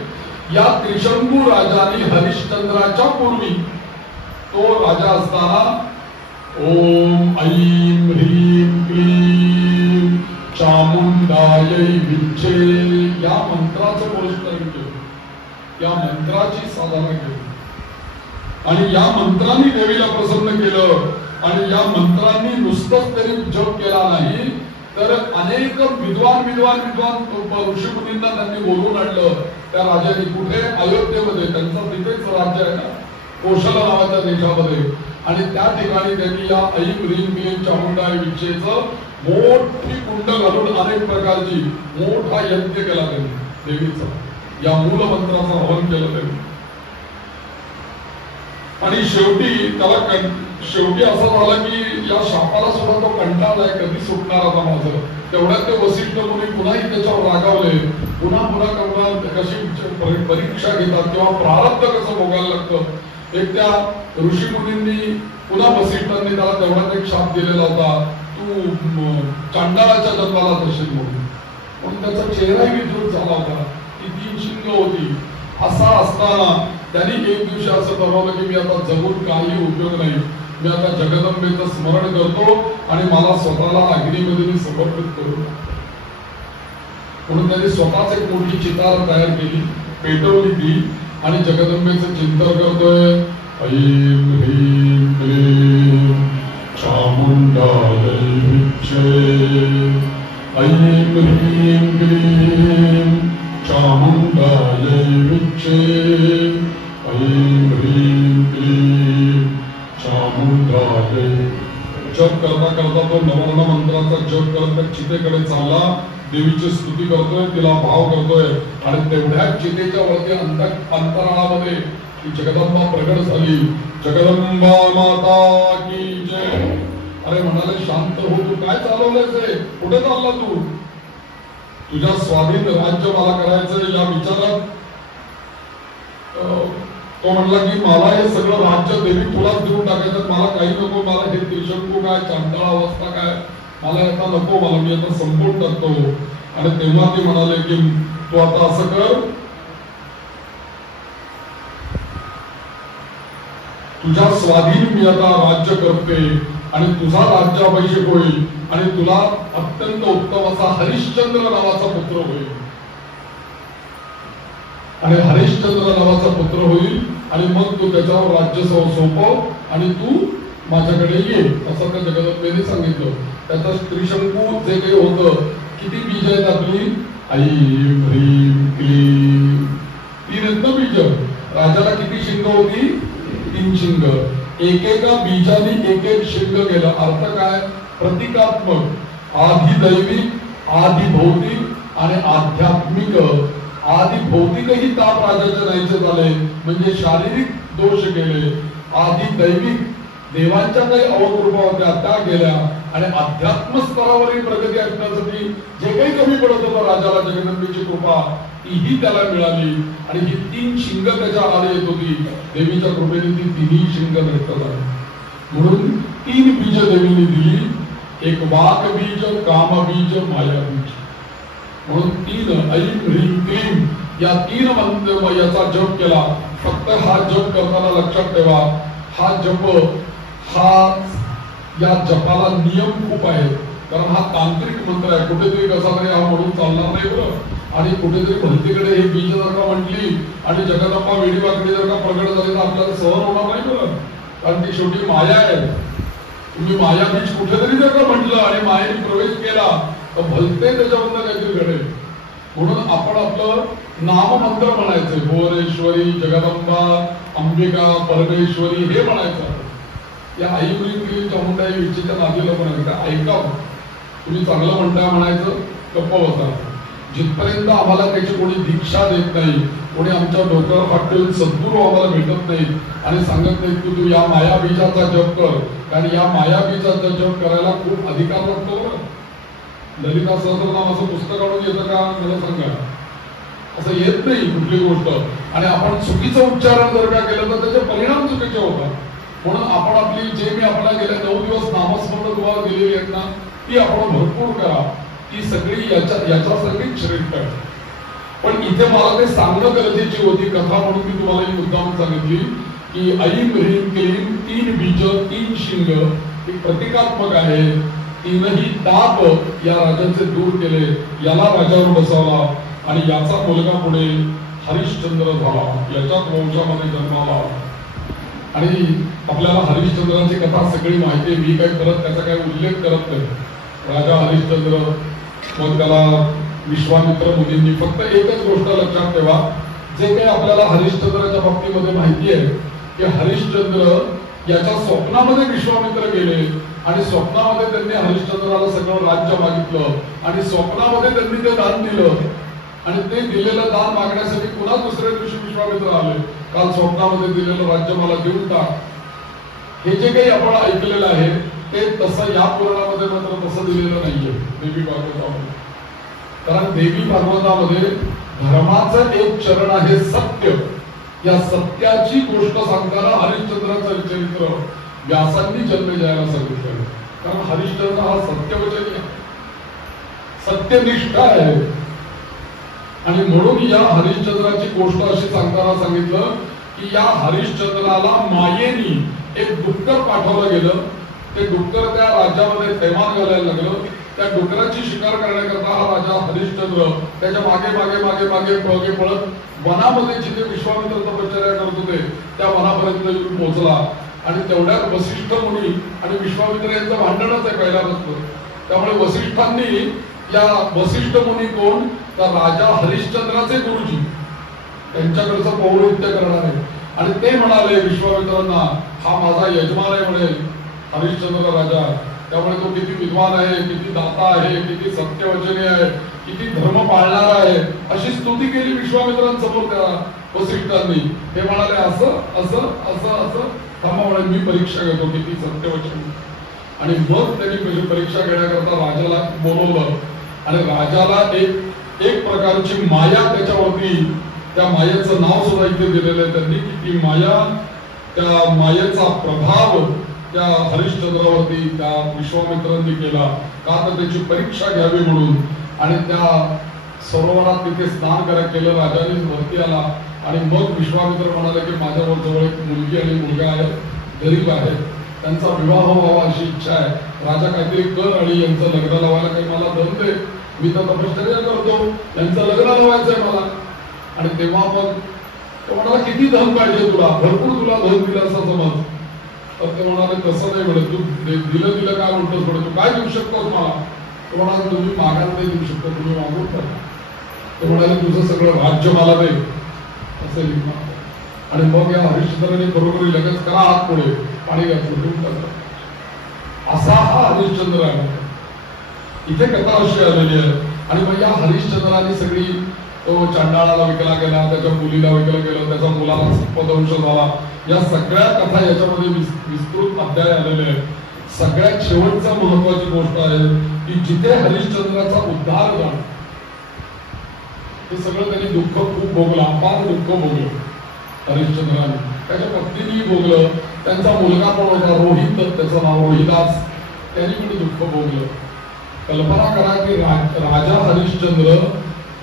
या त्रिशंकू राजाने हरिश्चंद्राच्या पूर्वी तो राजा असताना ओम ऐं ह्रीं क्लीं चामुंडायै विच्चे या मंत्राचं पुरस्करण केलं, या मंत्राची साधना केली आणि या मंत्रांनी देवीला प्रसन्न केलं. आणि या मंत्रांनी नुसतंच तरी जप केला नाही तर अनेक विद्वान ऋषीमुनींना त्यांनी बोलवून आणलं. त्या राजाने कुठे, अयोध्येमध्ये, त्यांचं तिथेच राज्य आहे ना, कोशल नावाच्या देशामध्ये, आणि त्या ठिकाणी त्यांनी या ऐं ह्रीं क्लीं चामुंडाय विच्चेचं मोठी कुंड घालून अनेक प्रकारची मोठा यज्ञ केला त्यांनी देवीचा, या मूल मंत्राचं हवन केलं त्यांनी. आणि शेवटी असं झालं की या शापाला सुद्धा तो कंटाळलाय, कधी सुटणार आता माझं. तेवढ्यात ते वसिष्ठ मुनी पुन्हाही त्याच्यावर रागावले. पुन्हा कशी परीक्षा घेतात किंवा प्रारब्ध कसं भोगायला लागतं. एक त्या ऋषीमुनींनी पुन्हा वसिष्ठांनी त्याला तेवढ्यात एक शाप दिलेला होता, तू चांडाळाच्या जन्माला जाशील म्हणून त्याचा चेहराही विद्रुप झाला होता, ती 3 शिंग होती. असा असताना त्यांनी एक दिवशी असं ठरवलं की मी आता जगून काही उपयोग नाही, मी आता जगदंबेचं स्मरण करतो आणि मला स्वतःला अग्नीमध्ये मी समर्पित करू. म्हणून त्यांनी स्वतःच एक मोठी चितार तयार केली, पेटवली ती आणि जगदंबेचं चिंतन करतोय. ऐं ह्रीं क्लीं चामुण्डायै विच्चे ऐं ह्रीं क्लीं चामुण्डायै विच्चे ऐं ह्रीं क्लीं चामुण्डायै। जप करता करता तो नवर्ण मंत्राचा जप करत त्या चितेकडे चालला, देवीची स्तुती करतोय, तिला भाव करतोय आणि तेवढ्याच चितेच्या वरती अंतराळामध्ये ती जगदंबा प्रगट झाली। जगदंबा माता की जय। अरे म्हणाले शांत हो, तू काय चालवलंयस रे, कुठे चालला तू? तुझ्या स्वाधीन राज्य मला करायचं या विचारात तो म्हणला की मला हे सगळं राज्य देवी तुलाच देऊन टाकायचं, मला काही नको, मला हे त्रिशंकू काय, चांदळा अवस्था काय, मला आता नको, मला मी आता संपवून टाकतो। आणि तेव्हा ते म्हणाले की तू आता असं कर, तुझ्या स्वाधीन मी आता राज्य करते आणि तुझा राज्याभिषेक होईल आणि तुला अत्यंत उत्तम असा हरिश्चंद्र नावाचा पुत्र होईल आणि हरिश्चंद्र नावाचा पुत्र होईल आणि मग तू त्याच्यावर राज्य सोपव आणि तू माझ्याकडे ये, असं त्या जगदंबेने सांगितलं। त्याचा त्रिशंकू जे काही होतं, किती बीज आहेत आपली, ऐं ह्रीं क्लीं, 3 बीज। राजाला किती शिंग होती? 3 शिंग। एकेका बीजाने एक शिंग गेलं। अर्थ काय? प्रतिकात्मक, आधी दैविक, आधी भौतिक आणि आध्यात्मिक। आधी भौतिकही ताप राजाचे नाहीसे झाले, म्हणजे शारीरिक दोष गेले। आधी दैविक देवांच्या काही अवकृपा होत्या त्या गेल्या आणि अध्यात्म स्तरावरील प्रगती असण्यासाठी जे काही कमी पडत होतं राजाला, जगदंबेची कृपा तीही त्याला मिळाली आणि ही 3 शिंग त्याच्या आले येत होती। देवीच्या कृपेने ती 3ही शिंग व्यक्त झाली। म्हणून 3 बीज देवीने दिली, एक वाक बीज, काम बीज, माया बीज। म्हणून 3 ऐं ह्रीं क्लीं या 3 मंत्र याचा जप केला। फक्त हा जप करताना लक्षात ठेवा, हा जप या जपाला नियम खूप आहेत, कारण हा तांत्रिक मंत्र आहे। कुठेतरी कसा तरी हा म्हणून चालणार नाही बरं। आणि कुठेतरी भलतीकडे हे बीज जर का म्हटली आणि जगदंबा वेडीवाकडी जर का प्रगट झाली तर आपल्याला सहन होणार नाही बरं, कारण ती शेवटी माया आहे। तुम्ही माया बीज कुठेतरी जर का म्हटलं आणि मायेने प्रवेश केला तर भलते त्याच्याबद्दल काहीतरी घडेल। म्हणून आपण आपलं नाममंत्र म्हणायचं, भुवनेश्वरी, जगदंबा, अंबिका, परमेश्वरी हे म्हणायचं। या ऐं ह्रीं क्लीं चामुंडाई विच्चेच्या नादीला म्हणायचं, ऐका तुम्ही चांगलं म्हणताय म्हणायचं, गप्प बसा। जिथपर्यंत आम्हाला त्याची कोणी दीक्षा देत नाही, कोणी आमच्या डोक्यावर हात ठेवून सद्गुरू आम्हाला भेटत नाही आणि सांगत नाही की तू या माया बीजाचा जप कर, कारण या माया बीजाचा जप करायला खूप अधिकार लागतो बरं। ललिता सहस्रनाम असं पुस्तक आणून येतं का मला सांगा? असं येत नाही कुठली गोष्ट। आणि आपण चुकीचं उच्चारण जर का केलं तर त्याचे परिणाम चुकीचे होतात। म्हणून आपण आपली जे मी आपल्याला गेल्या 9 दिवस नामस्मरण तुम्हाला दिलेली आहेत ना, ती आपण भरपूर करा, ती सगळी याच्यासाठी श्रेष्ठ आहे। पण इथे मला ते सांगणं गरजेची होती कथा, म्हणून मी तुम्हाला ही मुद्दाम सांगितली की ऐं ह्रीं क्लीं 3 बीज, 3 शिंग, ही प्रतिकात्मक आहे। 3ही ताप या राजाचे दूर केले, याला राजावर बसवला आणि याचा मुलगा पुढे हरिश्चंद्र झाला, याच्याच वंशामध्ये जन्माला। आणि आपल्याला हरिश्चंद्राची कथा सगळी माहिती आहे, मी काही करत त्याचा काही उल्लेख करत नाही। राजा हरिश्चंद्र, मग त्याला विश्वामित्र मुनींनी, फक्त एकच गोष्ट लक्षात ठेवा, जे काही आपल्याला हरिश्चंद्राच्या बाबतीमध्ये माहिती आहे की हरिश्चंद्र याच्या स्वप्नामध्ये विश्वामित्र गेले आणि स्वप्नामध्ये त्यांनी हरिश्चंद्राला सगळं राज्य मागितलं आणि स्वप्नामध्ये त्यांनी ते दान दिलं आणि ते दिलेलं दान मागण्यासाठी पुन्हा दुसऱ्या दिवशी विश्वामित्र आले, काल स्वप्नामध्ये दिलेलं राज्य मला देऊन टाक। हे जे काही आपण ऐकलेलं आहे ते तसं या पुराणामध्ये मात्र तसं दिलेलं नाहीये देवी भागवतामध्ये। कारण देवी भागवतामध्ये धर्माचं एक चरण आहे सत्य, या सत्याची गोष्ट सांगताना हरिश्चंद्राचं चरित्र व्यासांनी जन्मेजयाला सांगितलं। कारण हरिश्चंद्र हा सत्यवचनी आहे, सत्यनिष्ठ आहे आणि म्हणून या हरिश्चंद्राची गोष्ट अशी सांगताना सांगितलं की या हरिश्चंद्राला मायेनी एक डुक्कर पाठवलं गेलं। ते डुक्कर त्या राज्यामध्ये थैमान घालायला लागलं। त्या डुकराची शिकार करण्याकरता हा राजा हरिश्चंद्र त्याच्या मागे मागे मागे मागे पळत वनामध्ये जिथे विश्वामित्र तपश्चर्या करत होते त्या वनापर्यंत येऊन पोहोचला आणि तेवढ्यात वसिष्ठ मुनी आणि विश्वामित्र यांचं भांडणच आहे पहिल्यापासून. त्यामुळे वसिष्ठांनी, या वसिष्ठ मुनी कोण, तर राजा हरिश्चंद्राचे गुरुजी, त्यांच्याकडचं पौरोहित्य करणार आहे. आणि ते म्हणाले विश्वामित्रांना, हा माझा यजमान आहे म्हणे हरिश्चंद्र राजा, त्यामुळे तो किती विद्वान आहे, किती दाता आहे, किती सत्यवचनी आहे, किती धर्म पाळणारा आहे, अशी स्तुती केली विश्वामित्रांसमोर त्या वसिष्ठांनी. ते म्हणाले असं असं असं असं, थांबा म्हणे मी परीक्षा घेतो किती सत्यवचन. आणि मग त्यांनी परीक्षा घेण्याकरता राजाला बोलवलं आणि राजाला एक प्रकारची माया त्याच्यावरती, त्या मायेचं नाव सुद्धा इथे दिलेलं आहे त्यांनी, की ती माया, त्या मायेचा प्रभाव त्या हरिश्चंद्रावरती त्या विश्वामित्रांनी केला. का तर त्याची परीक्षा घ्यावी म्हणून. आणि त्या सरोवरात तिथे स्नान करायला केलं, राजाने वरती आला. आणि मग विश्वामित्र म्हणाले की माझ्यावर जवळ एक मुलगी आणि मुलगा आहे, गरीब आहे, त्यांचा विवाह व्हावा अशी इच्छा आहे. राजा काहीतरी कर आणि यांचं लग्न लावायला काही मला धन दे, मी तर तपश्चर्या करतो, यांचं लग्न लावायचंय मला. आणि तेव्हा मग तो म्हणाला किती धन पाहिजे तुला, भरपूर तुला धन दिलं असं समज. तर ते म्हणाले तसं नाही म्हणे, तू दिलं काय म्हणतोस म्हणे, तू काय देऊ शकतोस मला. तो म्हणाला तुम्ही मागायला नाही देऊ शकतो, तुम्ही मागून टाका. ते म्हणाले तुझं सगळं राज्य मला दे असं लिहिलं. आणि मग या हरिश्चंद्राने बरोबर लगेच करा हात पुढे, पाणी घातलं. असा हा हरिश्चंद्र आहे. इथे कथा अशी आलेली आहे. आणि मग या हरिश्चंद्राने सगळी, तो चांडाळाला विकला गेला, त्याच्या मुलीला विकलं गेलं, त्याच्या मुलाला संपदवंश झाला, या सगळ्या कथा याच्यामध्ये विस्तृत अध्याय आलेले आहेत. सगळ्यात शेवटचा महत्वाची गोष्ट आहे की जिथे हरिश्चंद्राचा उद्धार झाला, हे सगळं त्यांनी दुःख खूप भोगलं, अपार दुःख भोगलं हरिश्चंद्राने. त्याच्या पत्नीने भोगलं, त्यांचा मुलगा पण होता रोहित, त्याचं नाव रोहिदास, त्यांनी पण दुःख भोगलं. कल्पना करा की राजा हरिश्चंद्र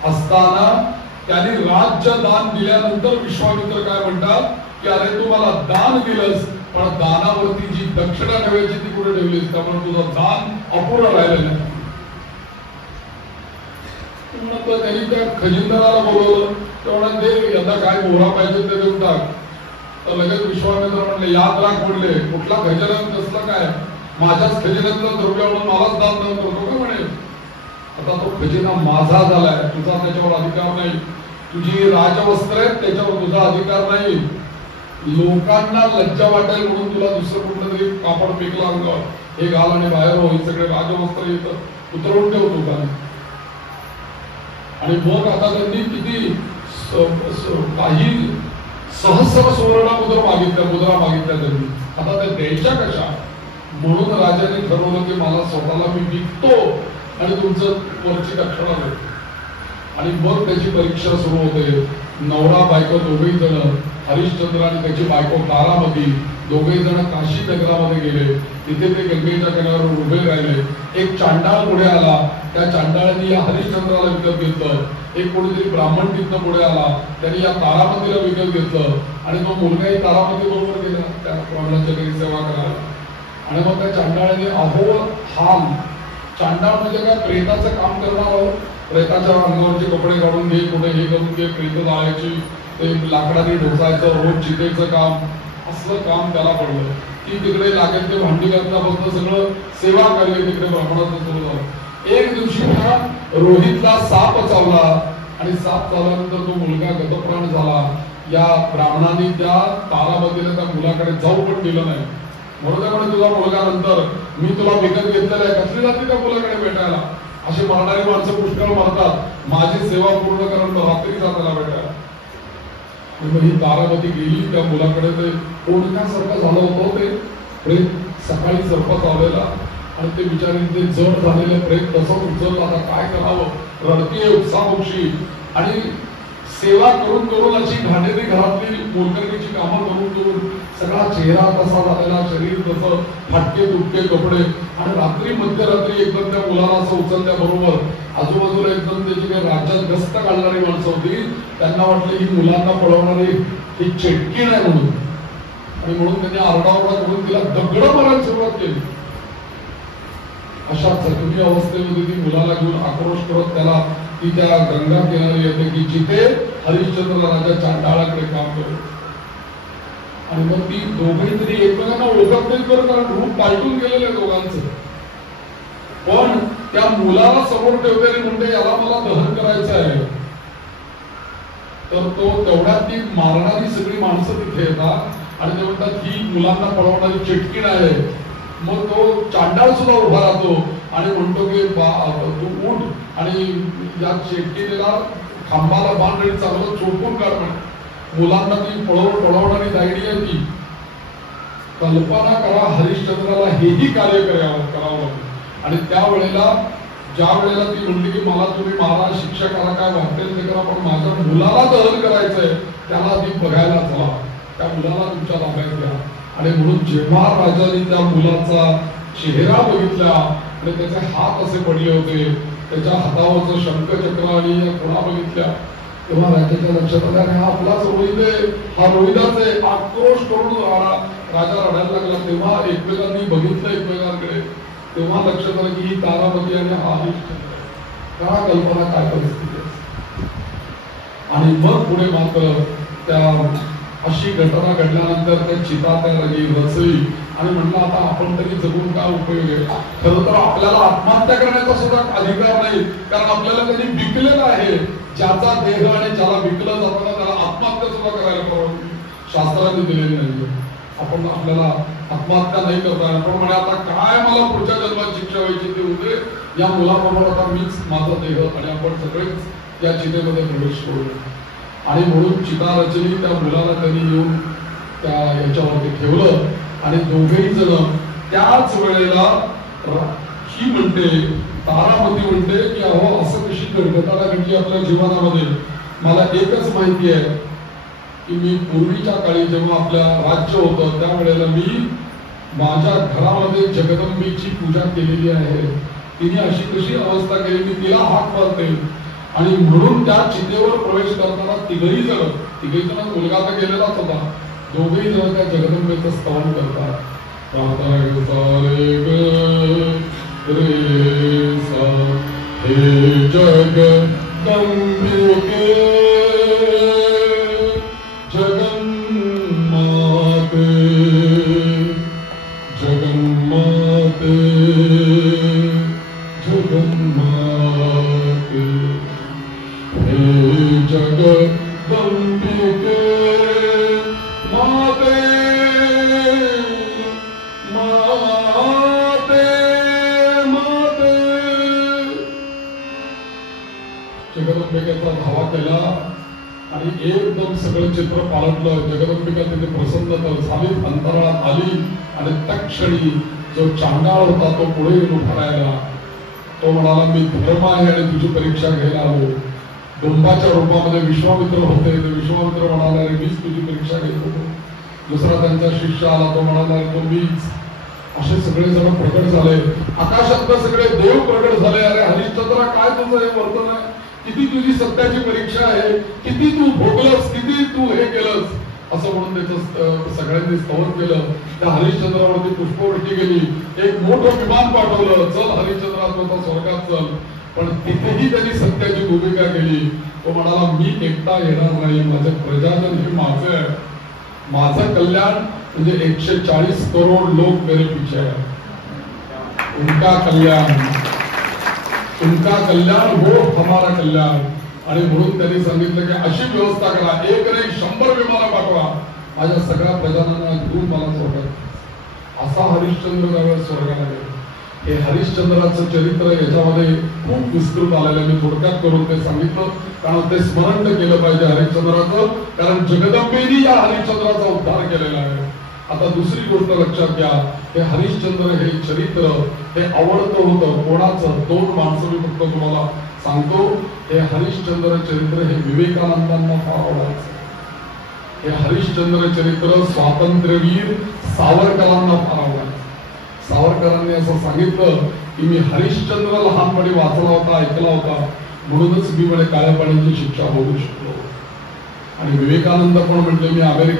असताना त्यांनी राज्य दान दिल्यानंतर विश्वामित्र काय म्हणतात की अरे तू मला दान दिलंस, पण दानावरती जी दक्षिणा ठेवायची ती कुठे ठेवलीस, त्यामुळे तुझं दान अपुरं राहिलं नाही. त्यांनी त्या खजिनदाराला बोलवलं, ते म्हणाले यंदा काय मोहरा पाहिजे ते देऊन टाक. तर लगेच विश्वामित्र म्हणले याद राख म्हणले, कुठला खजिना कसला काय, माझ्याच खजिन्यातलं द्रव्य म्हणून मलाच दान न करतो का म्हणे. आता तो खजिना माझा झालाय, तुझा त्याच्यावर अधिकार नाही. तुझी राजवस्त्र आहेत त्याच्यावर तुझा अधिकार नाही. लोकांना लज्जा वाटेल म्हणून तुला दुसरं कुठलं तरी कापड फेकला अंगावर, हे घाल आणि बाहेर हो, हे सगळे राजवस्त्र येतं उतरवून ठेवतो का. आणि मग आता त्यांनी किती काही सहस्र सुवर्ण मुद्रा मागितल्या त्यांनी. आता त्या द्यायच्या कशा, म्हणून राजाने ठरवलं की मला स्वतःला मी विकतो आणि तुमचं वरची दक्षिणा देतो. आणि मग त्याची परीक्षा सुरू होते. नवरा बायको दोघेही जण, हरिश्चंद्र आणि त्याची बायको तारामती, दोघेही जण काशी नगरामध्ये गेले. तिथे ते गंगेच्या किनाऱ्यावर उभे राहिले. एक चांडाळ पुढे आला, त्या चांडाळाने या हरिश्चंद्राला विकत घेतलं. एक कोणीतरी ब्राह्मण तिथनं पुढे आला, त्यांनी या तारामतीला विकत घेतलं. आणि तो मुलगाही तारामती बरोबर गेला त्या ब्राह्मणाच्या घरी सेवा करायला. आणि मग त्या चांडाळाने अहो हाल, चांडाळ म्हणजे काय, प्रेताचं काम करणार आहोत, प्रेताच्या अंगावरचे कपडे काढून घे, कुठे हे करून घे, प्रेत जाळायची, ते लाकडाने ढोसायचं, रोज चितेचं काम, असलं काम त्याला पडलं. ती तिकडे लागेल ते भांडी घातल्यापासून सगळं सेवा कार्य तिकडे ब्राह्मणाचं सुरू झालं. एक दिवशी ना रोहितला साप चावला आणि साप चावल्यानंतर तो मुलगा गतप्राण झाला. या ब्राह्मणाने त्या तारामतीला त्या मुलाकडे जाऊ पण दिलं नाही. म्हणून तुझा मुलगा नंतर मी तुला विकत घेतलेला आहे, कसली जाते त्या मुलाकडे भेटायला. अशी मरणारी माणसं पुष्कळ मरतात, माझी सेवा पूर्ण करून रात्री जाताना भेटायला. ही तारामती गेली त्या मुलाकडे. ते कोणत्यासारखं झालं होतं ते प्रेत, सकाळी सर्प चावलेला आणि ते बिचारी ते जड झालेले प्रेत तसं उचललं. आता काय करावं, रडतीये उत्साहोक्षी. आणि सेवा करून करून अशी घाणेरी घरातली मोलकरणीची कामं करून करून सगळा चेहरा तसा झालेला, शरीर तसं, फाटके तुटके कपडे. आणि रात्री मध्यरात्री एकदम त्या मुलाला असं उचलल्याबरोबर आजूबाजूला एकदम त्याची काही राज्यात गस्त घालणारी माणसं होती. त्यांना वाटलं ही मुलांना पळवणारी ही चेटकी नाही म्हणून. आणि म्हणून त्यांनी आरडाओरडा करून तिला दगड मारायला सुरुवात केली. अशा जखमी अवस्थेमध्ये ती मुलाला घेऊन आक्रोश करत त्याला ती त्या गंगा किनारी येते की जिथे हरिश्चंद्र राजा चांडाळाकडे काम करतो. आणि मग ती दोघही तरी एकमेकांना ओळखत नाहीत बरं, कारण रूप पालटून गेलेलं आहे दोघांचं. पण त्या मुलाला समोर ठेवते आणि म्हणते याला मला दहन करायचं आहे. तर तो तेवढ्यात ती मारणारी सगळी माणसं तिथे येतात आणि ते म्हणतात ही मुलांना पळवणारी चिटकीण आहे. मग तो चांडाळ सुद्धा उभा राहतो आणि म्हणतो की तू उठ आणि या चिटकीणीला खांबाला बांध आणि चांगलं चोपून काढ. मुलांना ती पळवणारी दायडी आहे ती. कल्पना करा हरिश्चंद्राला हेही कार्य करावं लागलं. आणि त्यावेळेला ज्या वेळेला ती म्हणली की मला तुम्ही मारा, शिक्षा करा, काय वाटेल ते करा, पण माझ्या मुलाला दहन करायचंय, त्याला ती बघायला चला, त्या मुलाला तुमच्या ताब्यात घ्या. आणि म्हणून जेव्हा राजाने त्या मुलाचा चेहरा बघितला आणि त्याचे हात असे पडले होते, त्याच्या हातावरचं शंखचक्र आणि या खुणा बघितल्या, तेव्हा राजाच्या लक्षात आलं हा आपलाच रोहित आहे, हा रोहिदाच आहे. आक्रोश करून राजा रडायला लागला. तेव्हा एकमेकांनी बघितलं एकमेकांकडे, तेव्हा लक्षात आलं की ही तारामती आणि हा हरिश्चंद्र. काय कल्पना, काय परिस्थिती आहे. आणि मग पुढे मात्र त्या अशी घटना घडल्यानंतर त्या चिता त्या लगी रचली आणि म्हणलं आता आपण तरी जगून काय उपयोग आहे. खरं तर आपल्याला आत्महत्या करण्याचा सुद्धा अधिकार नाही, कारण आपल्याला त्यांनी विकलेलं आहे. ज्याचा देह आणि ज्याला विकलं जाताना त्याला आत्महत्या सुद्धा करायला परवानगी शास्त्राने दिलेली नाही. आपण आपल्याला आत्महत्या नाही करता. पण म्हणे आता काय मला पुढच्या जन्मात शिक्षा व्हायची ते होते, या मुलाबरोबर आता मीच माझा देह आणि आपण सगळेच या चितेमध्ये प्रवेश करू. आणि म्हणून चिता रचली. त्या मुलाला त्यांनी येऊन त्या याच्यावरती ठेवलं आणि दोघेही जण त्याच वेळेला ही म्हणते, तारामती म्हणते की अहो असं कशी घटना घडली आपल्या जीवनामध्ये. मला एकच माहिती आहे की मी पूर्वीच्या काळी जेव्हा आपल्या राज्य होतं त्यावेळेला मी माझ्या घरामध्ये जगदंबेची पूजा केलेली आहे. तिने अशी कशी अवस्था केली मी तिला हात मारते. आणि म्हणून त्या चितेवर प्रवेश करताना तिघही जण मुलगा तर गेलेलाच होता, दोघेही जण त्या जगदंबेचं स्तवन करतात. हे जगदंबे जगन्माते जगन्माते जगन्माते हे जगदंबिके माते माते माते. जगदंबिकेचा धावा केला आणि एकदम सगळं चित्र पालटलं. जगदंबिका तिथे प्रसन्न झाली, अंतराळात आली आणि तत्क्षणी जो चांडाळ होता तो पुढे उभा राहिला. तो म्हणाला मी धर्म आहे आणि तुझी परीक्षा घ्यायला आलो. डोंबाच्या रूपामध्ये विश्वामित्र होते. ते विश्वामित्र म्हणाला मीच तुझी परीक्षा घेतो. दुसरा त्यांचा शिष्य आला, तो म्हणाला तो मीच. असे सगळे जण प्रकट झाले. आकाशातले सगळे देव प्रकट झाले. अरे हरिश्चंद्रा काय तुझं हे वर्तन आहे, किती तुझी सत्याची परीक्षा आहे, किती तू भोगलस, किती तू हे केलंस, असं म्हणून त्याचं सगळ्यांनी स्तवन केलं. त्या हरिश्चंद्रावरती पुष्पवृष्टी गेली. एक मोठं विमान पाठवलं, चल हरिश्चंद्रा तू आता स्वर्गात चल. पण तिथेही त्यांनी सत्याची भूमिका केली. तो म्हणाला मी एकटा येणार नाही, माझे प्रजाजन हे माझे आहे. माझं कल्याण म्हणजे 140 करोड लोक मेरे पीछे है. उनका कल्याण हो हमारा कल्याण. आणि म्हणून त्यांनी सांगितलं की अशी व्यवस्था करा, एक नाही 100 विमानं पाठवा, माझ्या सगळ्या प्रजांना घेऊन मला स्वर्गात. असा हरिश्चंद्र त्यावेळेस स्वर्गाला गेला. हे हरिश्चंद्राचं चरित्र याच्यामध्ये खूप विस्तृत आलेलं आहे. मी थोडक्यात करून ते सांगितलं कारण ते स्मरण केलं पाहिजे हरिश्चंद्राचं, कारण जगदंबेनी या हरिश्चंद्राचा उद्धार केलेला आहे. आता दुसरी गोष्ट लक्षात घ्या, हे हरिश्चंद्र हे चरित्र हे आवडतं होतं कोणाचं? 2 माणसं मी फक्त तुम्हाला सांगतो. हे हरिश्चंद्र चरित्र हे विवेकानंदांना फार आवडायचं. हे हरिश्चंद्र चरित्र स्वातंत्र्यवीर सावरकरांना फार आवडायचं. सावरकरांनी असं सांगितलं की मी हरिश्चंद्र लहानपणी वाचला होता, ऐकला होता, म्हणूनच मी म्हणे काळ्या पाण्याची शिक्षा होऊ शकलो. आणि विवेकानंद पण म्हटले मी अमेरिकेत